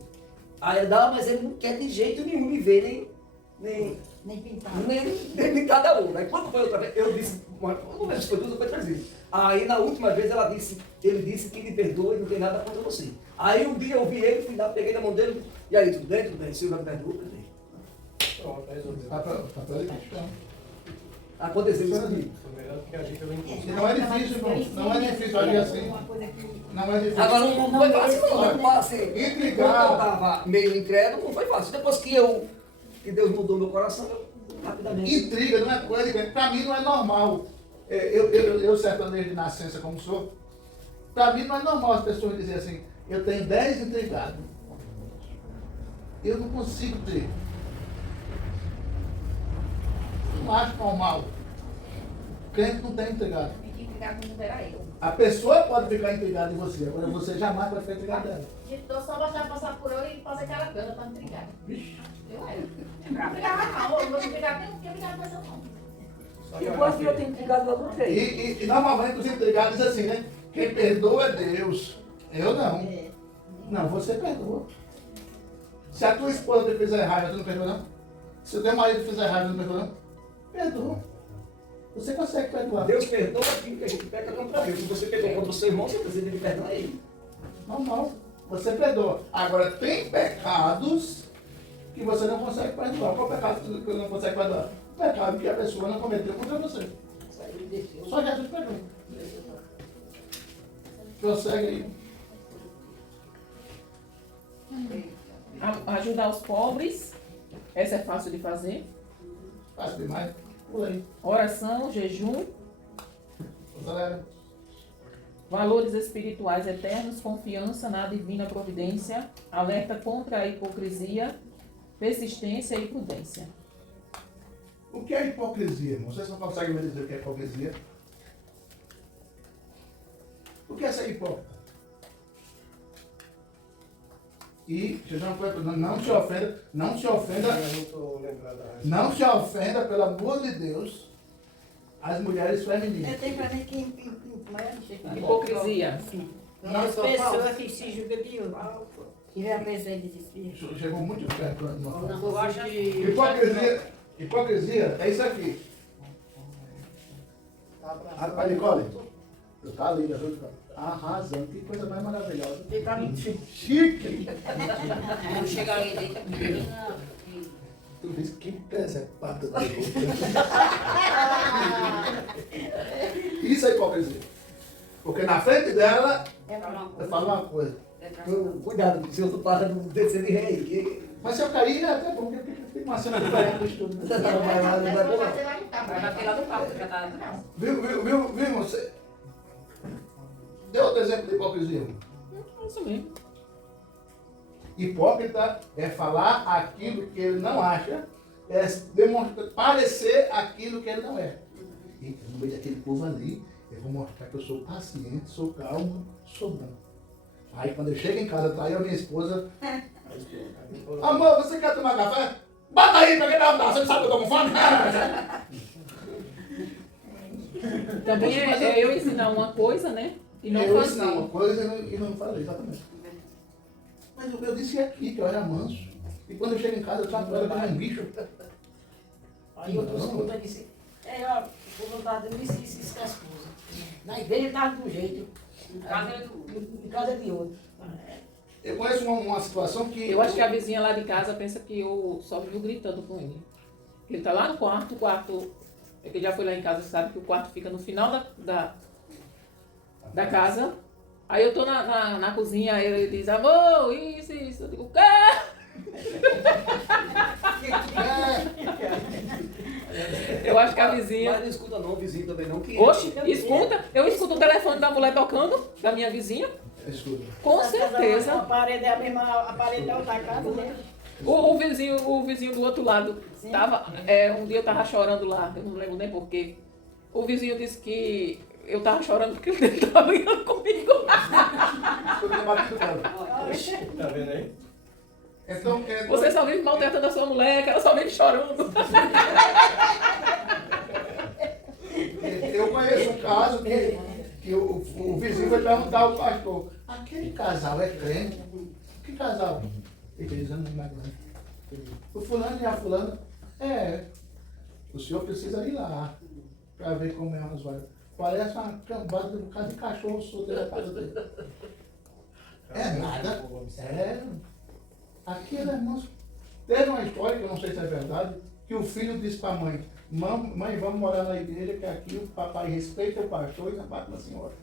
Aí ele dá, mas ele não quer de jeito nenhum me ver, Nem pintado. nem de cada um. Aí quando foi outra vez, eu disse, não lembro se foi 2 ou foi 3 vezes. Aí na última vez ele disse que me perdoa e não tem nada contra você. Aí um dia eu vi ele, fui lá, peguei na mão dele, e aí, tudo bem? Tudo bem. Se eu já me perdoa, tudo bem. Pronto, resolveu. Papel de cristão. acontecer isso aqui. Foi melhor do que agir pelo impulso. E não é difícil, irmão. Não é difícil agir assim. Não é difícil. Agora não foi fácil, não. Quando eu Intrigar. estava meio incrédulo, não foi fácil. Depois que Deus mudou meu coração, eu rapidamente. Intriga não é coisa, para mim não é normal. Eu sertanejo de nascença como sou, para mim não é normal as pessoas dizerem assim, eu tenho 10 intrigados. Eu não consigo ter. Não acho normal. O crente não tem intrigado. Tem que intrigar com o mundo era eu. A pessoa pode ficar intrigada em você, agora você jamais pode ficar intrigado dela. Então só baixar passar por eu e fazer cara cana pra intrigar. Vixe. Eu era. Não intrigava não, eu vou intrigar porque eu não quero brigar com essa não. Depois que eu tenho intrigado logo no treino. E normalmente os intrigados dizem assim, né? Quem perdoa é Deus. Eu não. Não, você perdoa. Se a tua esposa te fizer raiva, tu não perdoa não? Se o teu marido fizer raiva, tu não perdoa não? Perdoa. Você consegue perdoar. Deus perdoa aquilo que a gente peca contra Deus. Se você pegou contra o seu irmão, você precisa de perdão a ele. Normal. Você perdoa. Agora, tem pecados que você não consegue perdoar. Qual pecado que você não consegue perdoar? O pecado que a pessoa não cometeu contra você. Só Jesus perdoa. Prossegue aí. Ajudar os pobres. Essa é fácil de fazer. Fácil demais. Por aí. Oração, jejum, Galera. valores espirituais eternos, confiança na divina providência, alerta contra a hipocrisia, persistência e prudência. O que é hipocrisia, irmão? Vocês não conseguem me dizer o que é hipocrisia? O que é ser hipócrita? E, não se ofenda, não se ofenda, Eu não estou lembrado da resposta. não se ofenda, pelo amor de Deus, as mulheres Eu femininas. tenho pra mim que Hipocrisia. as pessoas que se julgam de outro. E a pessoa diz Chegou muito perto de uma Não, eu acho que... Hipocrisia é isso aqui. A Nicole, eu tá ali, arrasando, que coisa mais maravilhosa. Tem pra mim. Chique! Quando chega ali dentro, Tu vês que presepada da Isso é hipocrisia. Porque na frente dela, eu falo uma coisa. Cuidado, se eu não para não descer de rei. Mas se eu cair, é até bom, porque fica uma cena diferente do estudo. Vai lá, não vai pular. vai bater lá no palco, já tá... Viu, irmão? Dê outro exemplo de hipocrisia, irmão. Isso mesmo. Hipócrita é falar aquilo que ele não acha, é demonstrar, parecer aquilo que ele não é. E no meio daquele povo ali, eu vou mostrar que eu sou paciente, sou calmo, sou bom. Aí quando eu chego em casa, traio a minha esposa. Amor, você quer tomar café? Bota aí pra quem dá, você não sabe que eu tô com fome? Também é eu ensinar uma coisa, né? E não eu fazer. ensinar uma coisa e não falei, exatamente. Mas eu disse aqui que eu era manso. E quando eu chego em casa, eu trato ela como um bicho. Aí eu tô escutando e disse, ó, por vontade de isso com a esposa. Na igreja ele tava de um jeito, Em casa é do... em casa é de outro. Eu conheço uma situação que... Eu acho que a vizinha lá de casa pensa que eu só vivo gritando com ele. Ele tá lá no quarto, o quarto... É que já foi lá em casa, sabe que o quarto fica no final da casa. Aí eu tô na cozinha, aí ele diz, amor, isso. Eu digo, o quê? Eu acho que a vizinha... Mas não escuta não, o vizinho também não. Que... Oxe, escuta. Eu escuto o telefone da mulher tocando, da minha vizinha. Escuta. Com certeza. A parede é a mesma, a parede da outra casa, né? O vizinho do outro lado, tava, um dia eu tava chorando lá, eu não lembro nem porquê. O vizinho disse que eu tava chorando porque ele tava brigando comigo. Tá vendo aí? Então, Você só vive maltratando a sua mulher, que ela só vive chorando. eu conheço um caso que o vizinho foi perguntar ao pastor, aquele casal é crente? Que casal? Ele diz, não é. O fulano e a fulana, o senhor precisa ir lá para ver como é umas vagas. Parece uma cambada de um bocado de cachorro solto na casa dele. É nada. Aqui, irmãos, teve uma história, que eu não sei se é verdade, que o filho disse para a mãe, Mãe, vamos morar na igreja, que aqui o papai respeita o pastor e não bate na senhora.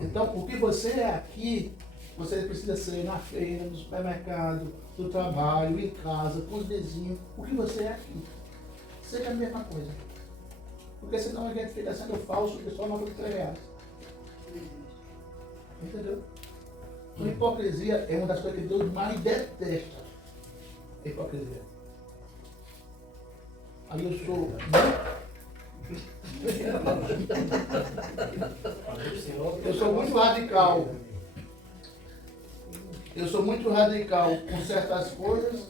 Então, o que você é aqui, você precisa ser na feira, no supermercado, no trabalho, em casa, com os vizinhos. O que você é aqui. Seja a mesma coisa. Porque senão a gente fica sendo falso, que só não fica reais. Entendeu? A hipocrisia é uma das coisas que Deus mais detesta. A hipocrisia. Aí eu sou muito radical. Eu sou muito radical com certas coisas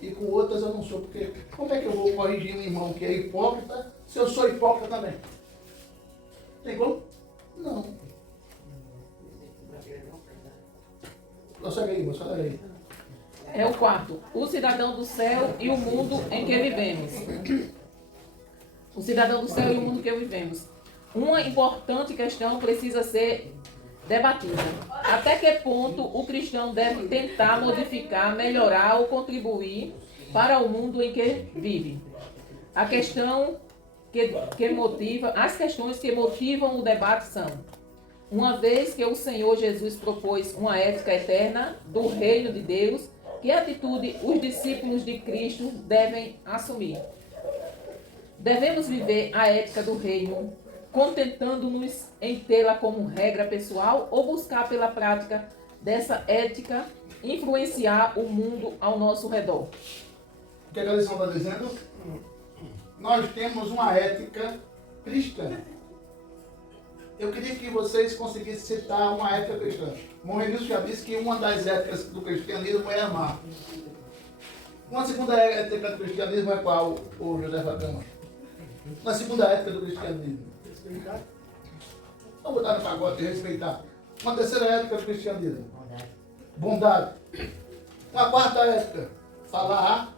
e com outras eu não sou. Porque como é que eu vou corrigir um irmão que é hipócrita se eu sou hipócrita também? Tem como? Não. Segue aí, segue aí. É o quarto. O cidadão do céu e o mundo em que vivemos. O cidadão do céu e o mundo em que vivemos. Uma importante questão precisa ser debatida. Até que ponto o cristão deve tentar modificar, melhorar ou contribuir para o mundo em que vive? A questão as questões que motivam o debate são: uma vez que o Senhor Jesus propôs uma ética eterna do reino de Deus, que atitude os discípulos de Cristo devem assumir? Devemos viver a ética do reino contentando-nos em tê-la como regra pessoal ou buscar pela prática dessa ética influenciar o mundo ao nosso redor? O que a lição está dizendo? Nós temos uma ética cristã. Eu queria que vocês conseguissem citar uma ética cristã. Morrenismo já disse que uma das éticas do cristianismo é amar. Uma segunda ética do cristianismo é qual, o José Fabiano? Uma segunda ética do cristianismo. Respeitar. Vamos botar no pacote, respeitar. Uma terceira ética do cristianismo. Bondade. Uma quarta ética, falar a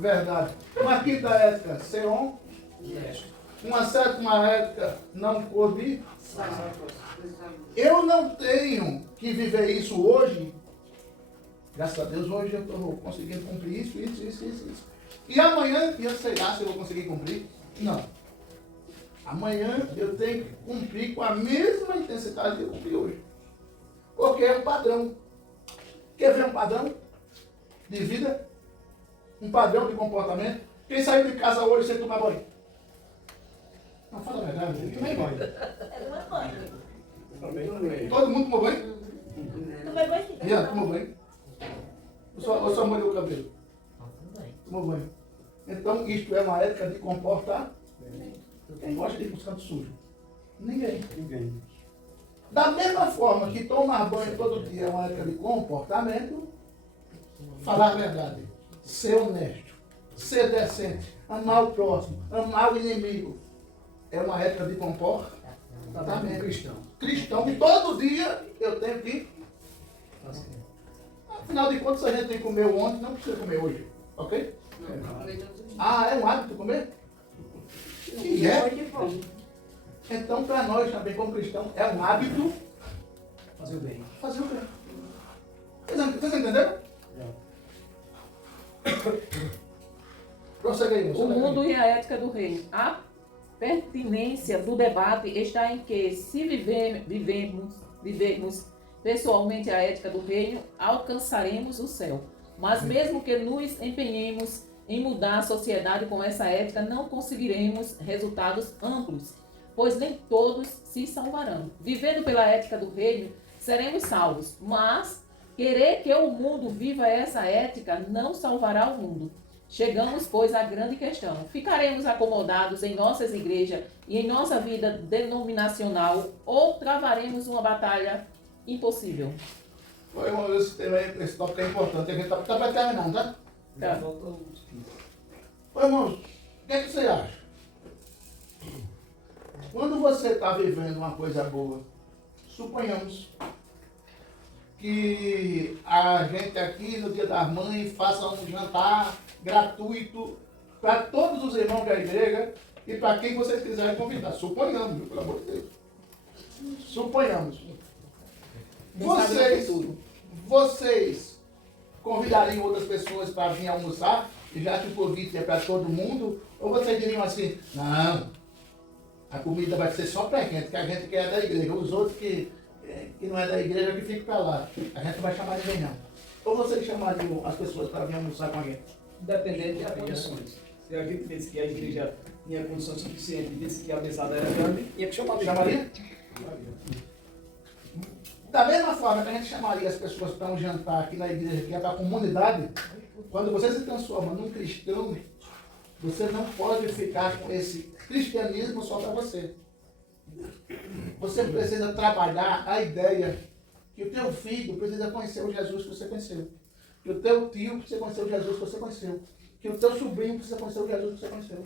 verdade. Uma quinta ética, ser honesto. Uma sétima ética, não cobiçar. Eu não tenho que viver isso hoje. Graças a Deus, hoje eu estou conseguindo cumprir isso. E amanhã, eu sei lá se eu vou conseguir cumprir. Não. Amanhã eu tenho que cumprir com a mesma intensidade que eu cumpri hoje. Porque é um padrão. Quer ver um padrão de vida? Um padrão de comportamento? Quem saiu de casa hoje sem tomar banho? Não, fala a verdade, eu tomei banho. Todo mundo tomou banho? Tomei banho sim. Já, tomou banho. Eu só molhei o cabelo. Tomou banho. Então, isto é uma ética de comportamento. Quem gosta de ir para os cantos sujos? Ninguém. Da mesma forma que tomar banho todo dia é uma ética de comportamento, falar a verdade, ser honesto, ser decente, amar o próximo, amar o inimigo, é uma ética de comportamento cristão. E todo dia eu tenho que. Afinal de contas, se a gente comeu ontem, não precisa comer hoje. Ok? Ah, é um hábito comer? E é. Então, para nós também, como cristãos, é um hábito Fazer o bem. fazer o bem. Vocês entenderam? Prossegue aí, O mundo e a ética do reino. A pertinência do debate está em que, se vivermos pessoalmente a ética do reino, alcançaremos o céu. Mas mesmo que nos empenhemos em mudar a sociedade com essa ética, não conseguiremos resultados amplos, pois nem todos se salvarão. Vivendo pela ética do reino, seremos salvos, mas querer que o mundo viva essa ética não salvará o mundo. Chegamos, pois, à grande questão. Ficaremos acomodados em nossas igrejas e em nossa vida denominacional ou travaremos uma batalha impossível? Esse tema aí, esse tópico é importante. A gente está para terminar, tá? Tá. Ô, irmãos, o que é que você acha? Quando você está vivendo uma coisa boa, suponhamos que a gente aqui no Dia das Mães faça um jantar gratuito para todos os irmãos da igreja e para quem vocês quiserem convidar. Suponhamos, pelo amor de Deus. Suponhamos. Vocês convidariam outras pessoas para vir almoçar, e já que o convite é para todo mundo, ou vocês diriam assim, não, a comida vai ser só para a gente, que a gente que é da igreja, os outros que não é da igreja que fica para lá, a gente não vai chamar ninguém não. Ou vocês chamariam as pessoas para vir almoçar com a gente? Dependendo das condições. Se a gente disse que a igreja tinha condições suficientes e disse que a mesada era grande, tinha que chamar. Chamaria? Da mesma forma que a gente chamaria as pessoas para um jantar aqui na igreja, que é para a comunidade, quando você se transforma num cristão, você não pode ficar com esse cristianismo só para você. Você precisa trabalhar a ideia que o teu filho precisa conhecer o Jesus que você conheceu. Que o teu tio precisa conhecer o Jesus que você conheceu. Que o teu sobrinho precisa conhecer o Jesus que você conheceu.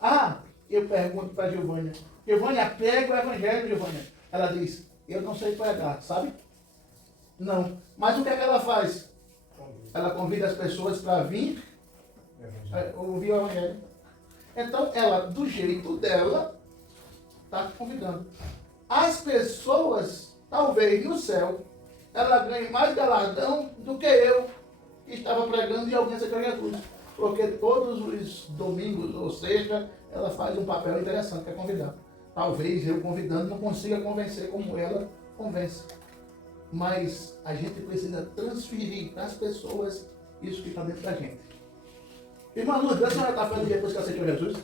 Ah, eu pergunto para a Giovânia. Giovânia, prega o evangelho, Giovânia. Ela diz, eu não sei pregar, sabe? Não. Mas o que é que ela faz? Ela convida as pessoas para vir ouvir o evangelho. Então, ela, do jeito dela, está convidando. As pessoas, talvez no céu, ela ganhe mais galardão do que eu, que estava pregando e alguém aceitou Jesus. Porque todos os domingos, ou seja, ela faz um papel interessante, que é convidar. Talvez eu convidando não consiga convencer como ela convence. Mas a gente precisa transferir para as pessoas isso que está dentro da gente. Irmã Lourdes, a senhora está feliz depois que aceitou Jesus?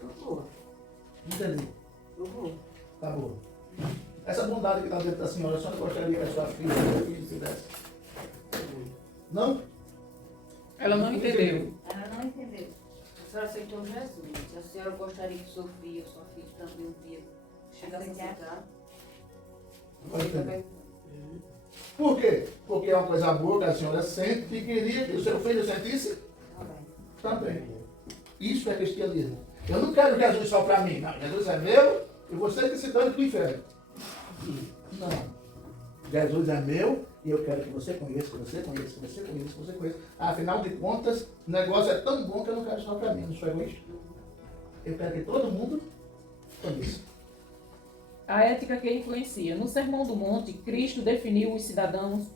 Tô boa. Entendi. Tô boa. Tá boa. Essa bondade que está dentro da senhora, a senhora gostaria que a sua filha, seu filho fizesse? Não? Ela não entendeu. Ela não entendeu. A senhora aceitou Jesus. A senhora gostaria que seu filho, sua filha também um dia chegasse a aceitar? Pode entender. Por quê? Porque é uma coisa boa que a senhora sente e queria que o seu filho sentisse? Também. Isso é cristianismo. Eu não quero Jesus só para mim. Não, Jesus é meu e você que se dane para o inferno. Não. Jesus é meu e eu quero que você conheça, que você conheça, que você conheça, que você conheça. Afinal de contas, o negócio é tão bom que eu não quero só para mim. Não sou egoísta. Eu quero que todo mundo conheça. A ética que influencia. No Sermão do Monte, Cristo definiu os cidadãos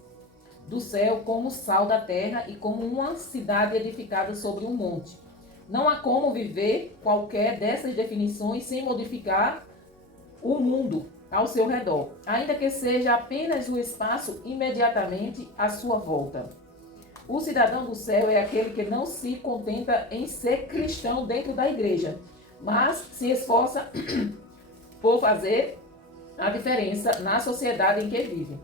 do céu como sal da terra e como uma cidade edificada sobre um monte. Não há como viver qualquer dessas definições sem modificar o mundo ao seu redor, ainda que seja apenas o espaço imediatamente à sua volta. O cidadão do céu é aquele que não se contenta em ser cristão dentro da igreja, mas se esforça por fazer a diferença na sociedade em que vive.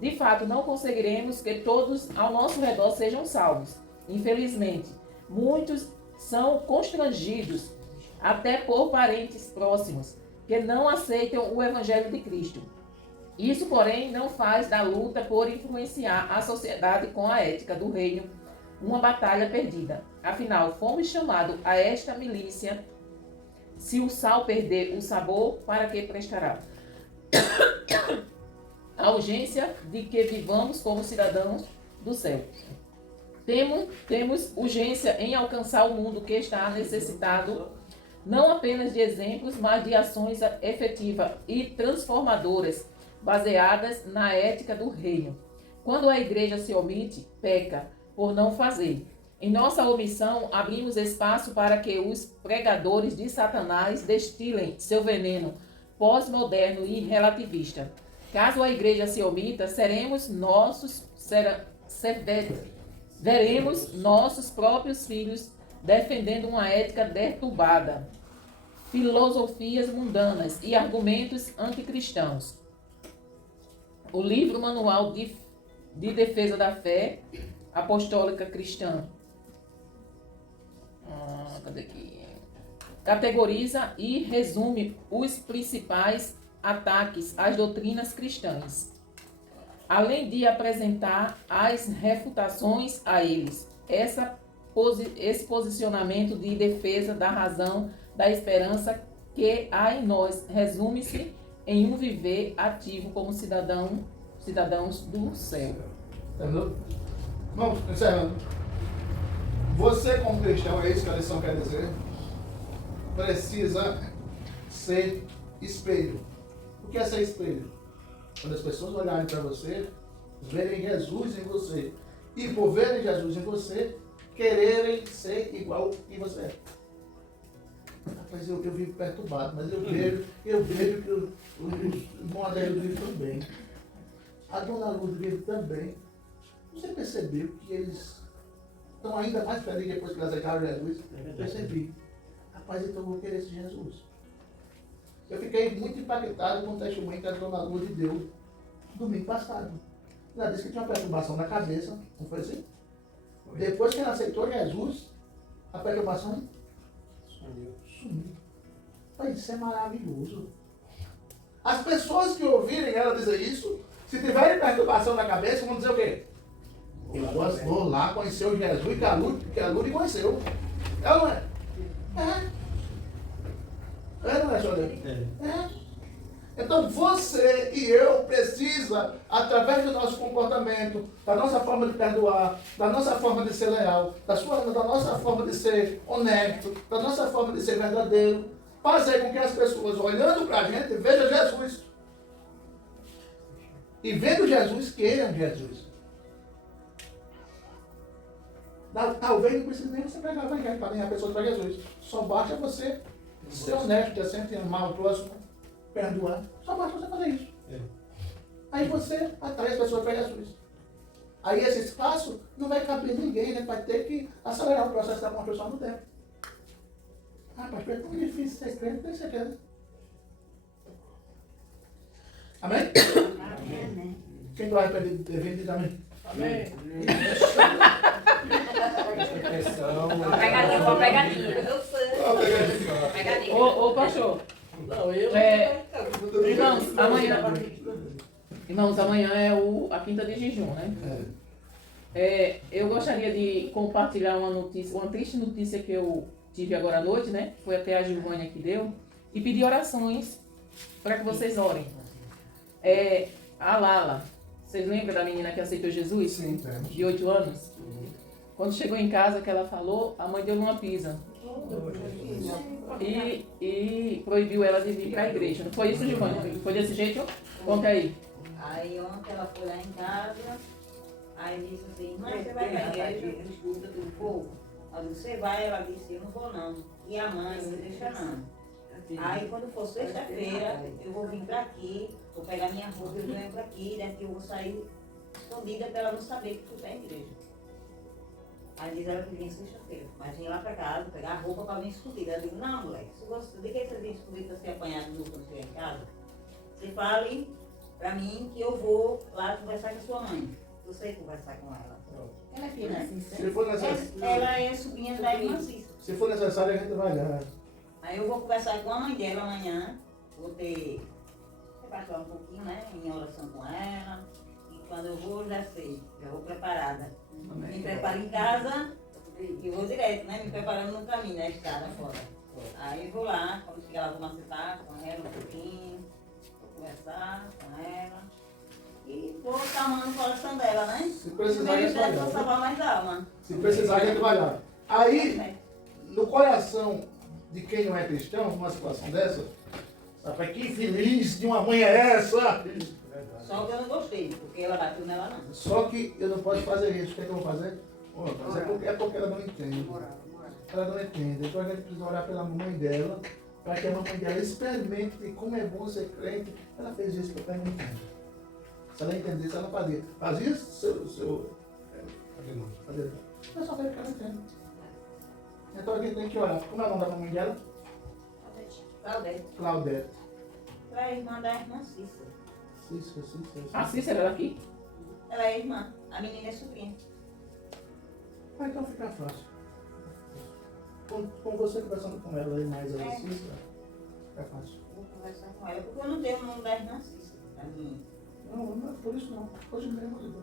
De fato, não conseguiremos que todos ao nosso redor sejam salvos. Infelizmente, muitos são constrangidos, até por parentes próximos, que não aceitam o Evangelho de Cristo. Isso, porém, não faz da luta por influenciar a sociedade com a ética do reino uma batalha perdida. Afinal, fomos chamados a esta milícia. Se o sal perder o sabor, para que prestará? A urgência de que vivamos como cidadãos do céu. Temos urgência em alcançar o mundo que está necessitado não apenas de exemplos, mas de ações efetivas e transformadoras, baseadas na ética do reino. Quando a igreja se omite, peca por não fazer. Em nossa omissão, abrimos espaço para que os pregadores de Satanás destilem seu veneno pós-moderno e relativista. Caso a igreja se omita, veremos nossos próprios filhos defendendo uma ética deturbada, filosofias mundanas e argumentos anticristãos. O livro Manual de Defesa da Fé Apostólica Cristã categoriza e resume os principais ataques às doutrinas cristãs, além de apresentar as refutações a eles. Esse posicionamento de defesa da razão da esperança que há em nós resume-se em um viver ativo como cidadãos do céu. Entendeu? Vamos, encerrando. Você, como cristão, é isso que a lição quer dizer, precisa ser espelho. O que é ser espelho? Quando as pessoas olharem para você, verem Jesus em você E por verem Jesus em você, quererem ser igual que você é. Rapaz, eu vivo perturbado, mas eu vejo que o irmão Adélio vive também. A dona Lourdes vive também. Você percebeu que eles estão ainda mais felizes depois que eles aceitaram Jesus? Percebi. Rapaz, então eu vou querer esse Jesus. Eu fiquei muito impactado com o testemunho que a dona Lourdes deu domingo passado. Ela disse que tinha uma perturbação na cabeça, não foi assim? Depois que ela aceitou Jesus, a perturbação sumiu. Mas isso é maravilhoso. As pessoas que ouvirem ela dizer isso, se tiverem perturbação na cabeça, vão dizer o quê? Eu vou lá conhecer o Jesus que a Lourdes conheceu. Ela não é? É, não é, senhor? É. Então você e eu precisa, através do nosso comportamento, da nossa forma de perdoar, da nossa forma de ser leal, da nossa forma de ser honesto, da nossa forma de ser verdadeiro, fazer com que as pessoas, olhando para a gente, vejam Jesus. E vendo Jesus, queiram Jesus. Talvez não precise nem você pregar o evangelho para ganhar pessoas para Jesus. Só basta você ser honesto, decente, amar o próximo, perdoar. Só basta você fazer isso. Aí você atrai as pessoas para Jesus. Aí esse espaço não vai caber ninguém, né? Vai ter que acelerar o processo da construção do tempo. Ah, pastor, é tão difícil ser crente, tem certeza. Amém? Amém. Quem está arrependido de ter vindo, diz amém. Amém. Pegadinha. Ô, pastor. Não, eu... Irmãos, amanhã é a quinta de jejum, né? Eu gostaria de compartilhar uma notícia, uma triste notícia que eu tive agora à noite, né? Foi até a Gilvânia que deu. E pedir orações para que vocês orem. A Lala, vocês lembram da menina que aceitou Jesus? Sim, temos. De 8 anos? Quando chegou em casa que ela falou, a mãe deu uma pisa. E proibiu ela de vir para a igreja. Não foi isso, Gilvânia? Foi desse jeito? Conta aí. Aí ontem ela foi lá em casa, aí disse assim, mas você vai para a igreja, eu escuto do povo. Aí você vai, ela disse, eu não vou não. E a mãe, não deixa não. Aí quando for sexta-feira, eu vou vir para aqui, vou pegar minha roupa, eu venho para aqui, daqui eu vou sair escondida para ela não saber que tu está em igreja. Aí diz ela que vinha sexta-feira, mas vem lá para casa, pegar a roupa para vir escondida. Eu digo, não, moleque, de que você vem escondida para ser apanhado no quando chegar em casa? Você fale para mim que eu vou lá conversar com a sua mãe. Eu sei conversar com ela. Ela é filha da Cícera? Se for necessário, Ela é sobrinha da irmã Cícera. se for necessário, a gente vai lá. Aí eu vou conversar com a mãe dela amanhã, vou passar um pouquinho, né, em oração com ela. E quando eu vou, já sei, já vou preparada. Me preparo em casa e vou direto, né, me preparando no caminho, na estrada fora. Aí eu vou lá, quando chegar lá, vou macetar com ela um pouquinho, vou conversar com ela. E vou acalmando o coração dela, né? Se precisar, a gente vai vou lá. salvar mais alma. Se precisar, a gente vai lá. Aí, no coração de quem não é cristão, numa situação dessa, sabe, que infeliz de uma mãe é essa? Só que eu não gostei, porque ela bateu nela não. Só que eu não posso fazer isso. O que é que eu vou fazer? É porque ela não entende. Ela não entende. Então a gente precisa orar pela mamãe dela, para que a mamãe dela experimente como é bom ser crente. Ela fez isso porque ela não entende. Se ela entendesse, ela não fazia. Fazia Fazia. Mas só que ela não entende. Então a gente tem que orar. Como é o nome da mamãe dela? Claudete. Claudete. Ela é irmã da irmã Cícera. Cícera. A Cícera era aqui? Ela é irmã. A menina é sobrinha. Ah, então fica fácil. Com você conversando com ela e mais a Cícera, fica fácil. Vou conversar com ela, porque eu não tenho o nome da irmã Cícera. Da minha. Não é por isso não. Hoje mesmo eu dou.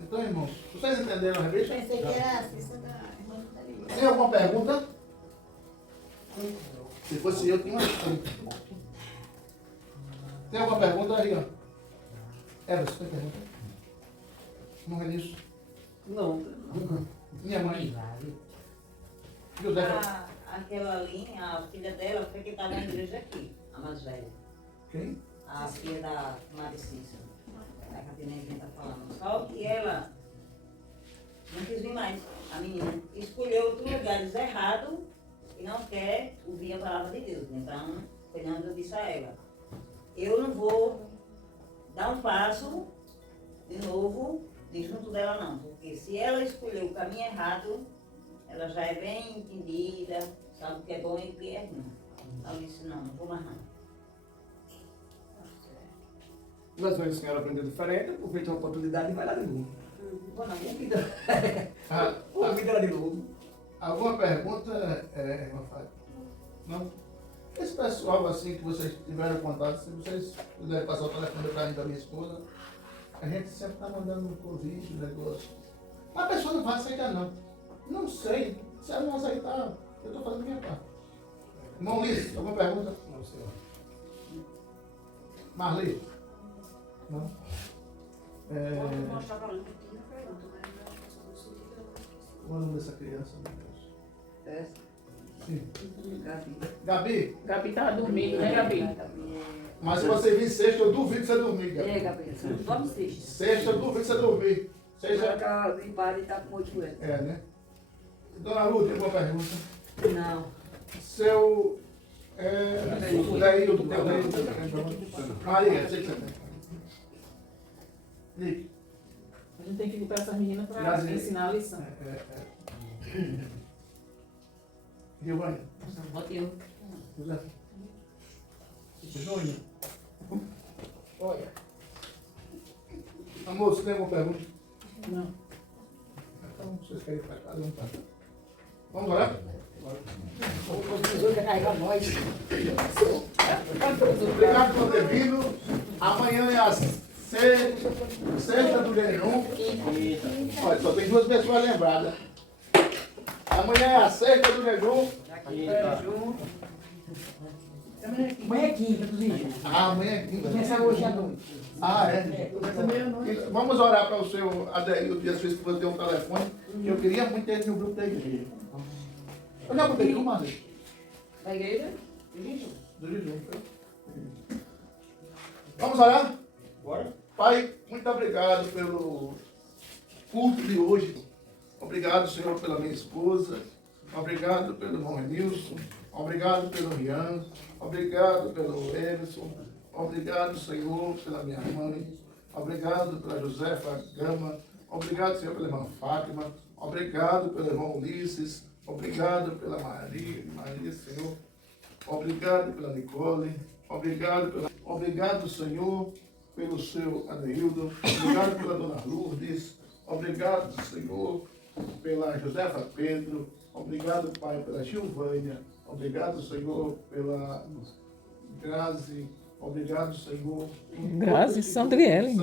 Então, irmãos, vocês entenderam a revista? Pensei que era a Cícera da irmã do Dario. Tem alguma pergunta? Se fosse eu, tinha uma. Tem alguma pergunta aí, ó? Everson, tem pergunta? Não é isso? Não. Minha mãe. José. Aquela ali, a filha dela, foi que estava na igreja aqui, a mais velha. Quem? A filha da Maria Cícera. a Tinezinha tá falando. Só que ela não quis vir mais. A menina escolheu outros lugares errados e não quer ouvir a palavra de Deus. Então, Fernando, eu disse a ela, eu não vou dar um passo de novo de junto dela não, porque se ela escolheu o caminho errado, ela já é bem entendida, sabe o que é bom e o que é ruim. Então eu disse, não vou mais não. Nós vemos a senhora aprender diferente, aproveita a oportunidade e vai lá de novo. Vou não. Convida Ah, convida ela de novo. alguma pergunta, Rafael? Não? Esse pessoal assim que vocês tiveram contato, se vocês puderem passar o telefone para mim da minha esposa, a gente sempre está mandando um convite, um negócio. A pessoa não vai aceitar não. Não sei. Se ela não aceitar, eu estou fazendo a minha parte. Irmão Liz, alguma pergunta? Não, senhor. Marli? Não? Pode mostrar pra mim que tinha pergunta, mas eu acho que essa não sentido. Qual é o nome dessa criança, meu Deus? Essa. Sim. Gabi. Gabi, Gabi tava dormindo, né, Gabi? mas se você vir sexta, eu duvido que você dormir, Gabi. É, Gabi, você não dorme sexta. Sexta, eu duvido que você dormir. Sexta, Tá limpada e tá com 8 anos. é, né? Dona Lu, tem alguma pergunta? Não. Seu. Daíldo, Maria, eu sei que você tem. Nick. A gente tem que ir para essa menina para Prazer. ensinar a lição. Giovanni. Botei José. Júnior. Olha, Amor, você tem alguma pergunta? Não. Então, vocês querem ir para casa? Vamos para cá. Vamos orar? O Jesus quer carregar nós. Obrigado por ter vindo. Amanhã é a sexta do jejum. Olha, só tem duas pessoas lembradas. Amanhã é a sexta do jejum. Amanhã é quinta, dos índios. Amanhã é quinta. Começa hoje à noite. Ah, é? Vamos orar para o seu Adeildo e a sua esposa ter um telefone. Eu queria muito ele no grupo da igreja. Eu já botei tu, mano. Da igreja? Do jejum. Vamos orar? Bora? Pai, muito obrigado pelo culto de hoje. Obrigado, Senhor, pela minha esposa. Obrigado pelo irmão Renilson. Obrigado pelo Rian. Obrigado pelo Emerson. Obrigado, Senhor, pela minha mãe. Obrigado pela Josefa Gama. Obrigado, Senhor, pela irmã Fátima. Obrigado pelo irmão Ulisses. Obrigado pela Maria, Senhor. Obrigado pela Nicole. Obrigado, Senhor, pelo seu Adeildo. Obrigado pela dona Lourdes. Obrigado, Senhor, pela Josefa Pedro. Obrigado, Pai, pela Gilvânia. Obrigado, Senhor, pela Grazi. Obrigado, Senhor. Grazi, Sandriele.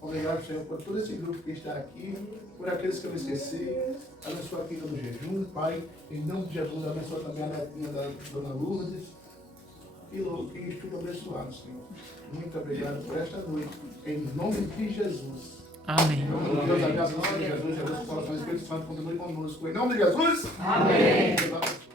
Obrigado, Senhor, por todo esse grupo que está aqui, por aqueles que eu me esqueci. Abençoa aqui no jejum, Pai. Em nome de Jesus, abençoa também a netinha da dona Lourdes. Que estudo abençoado, Senhor. Muito obrigado por esta noite. Em nome de Jesus. Amém. Em nome de Deus, a graça do Senhor Jesus, a Deus, o coração do Espírito Santo continue conosco. Em nome de Jesus. Amém. Amém.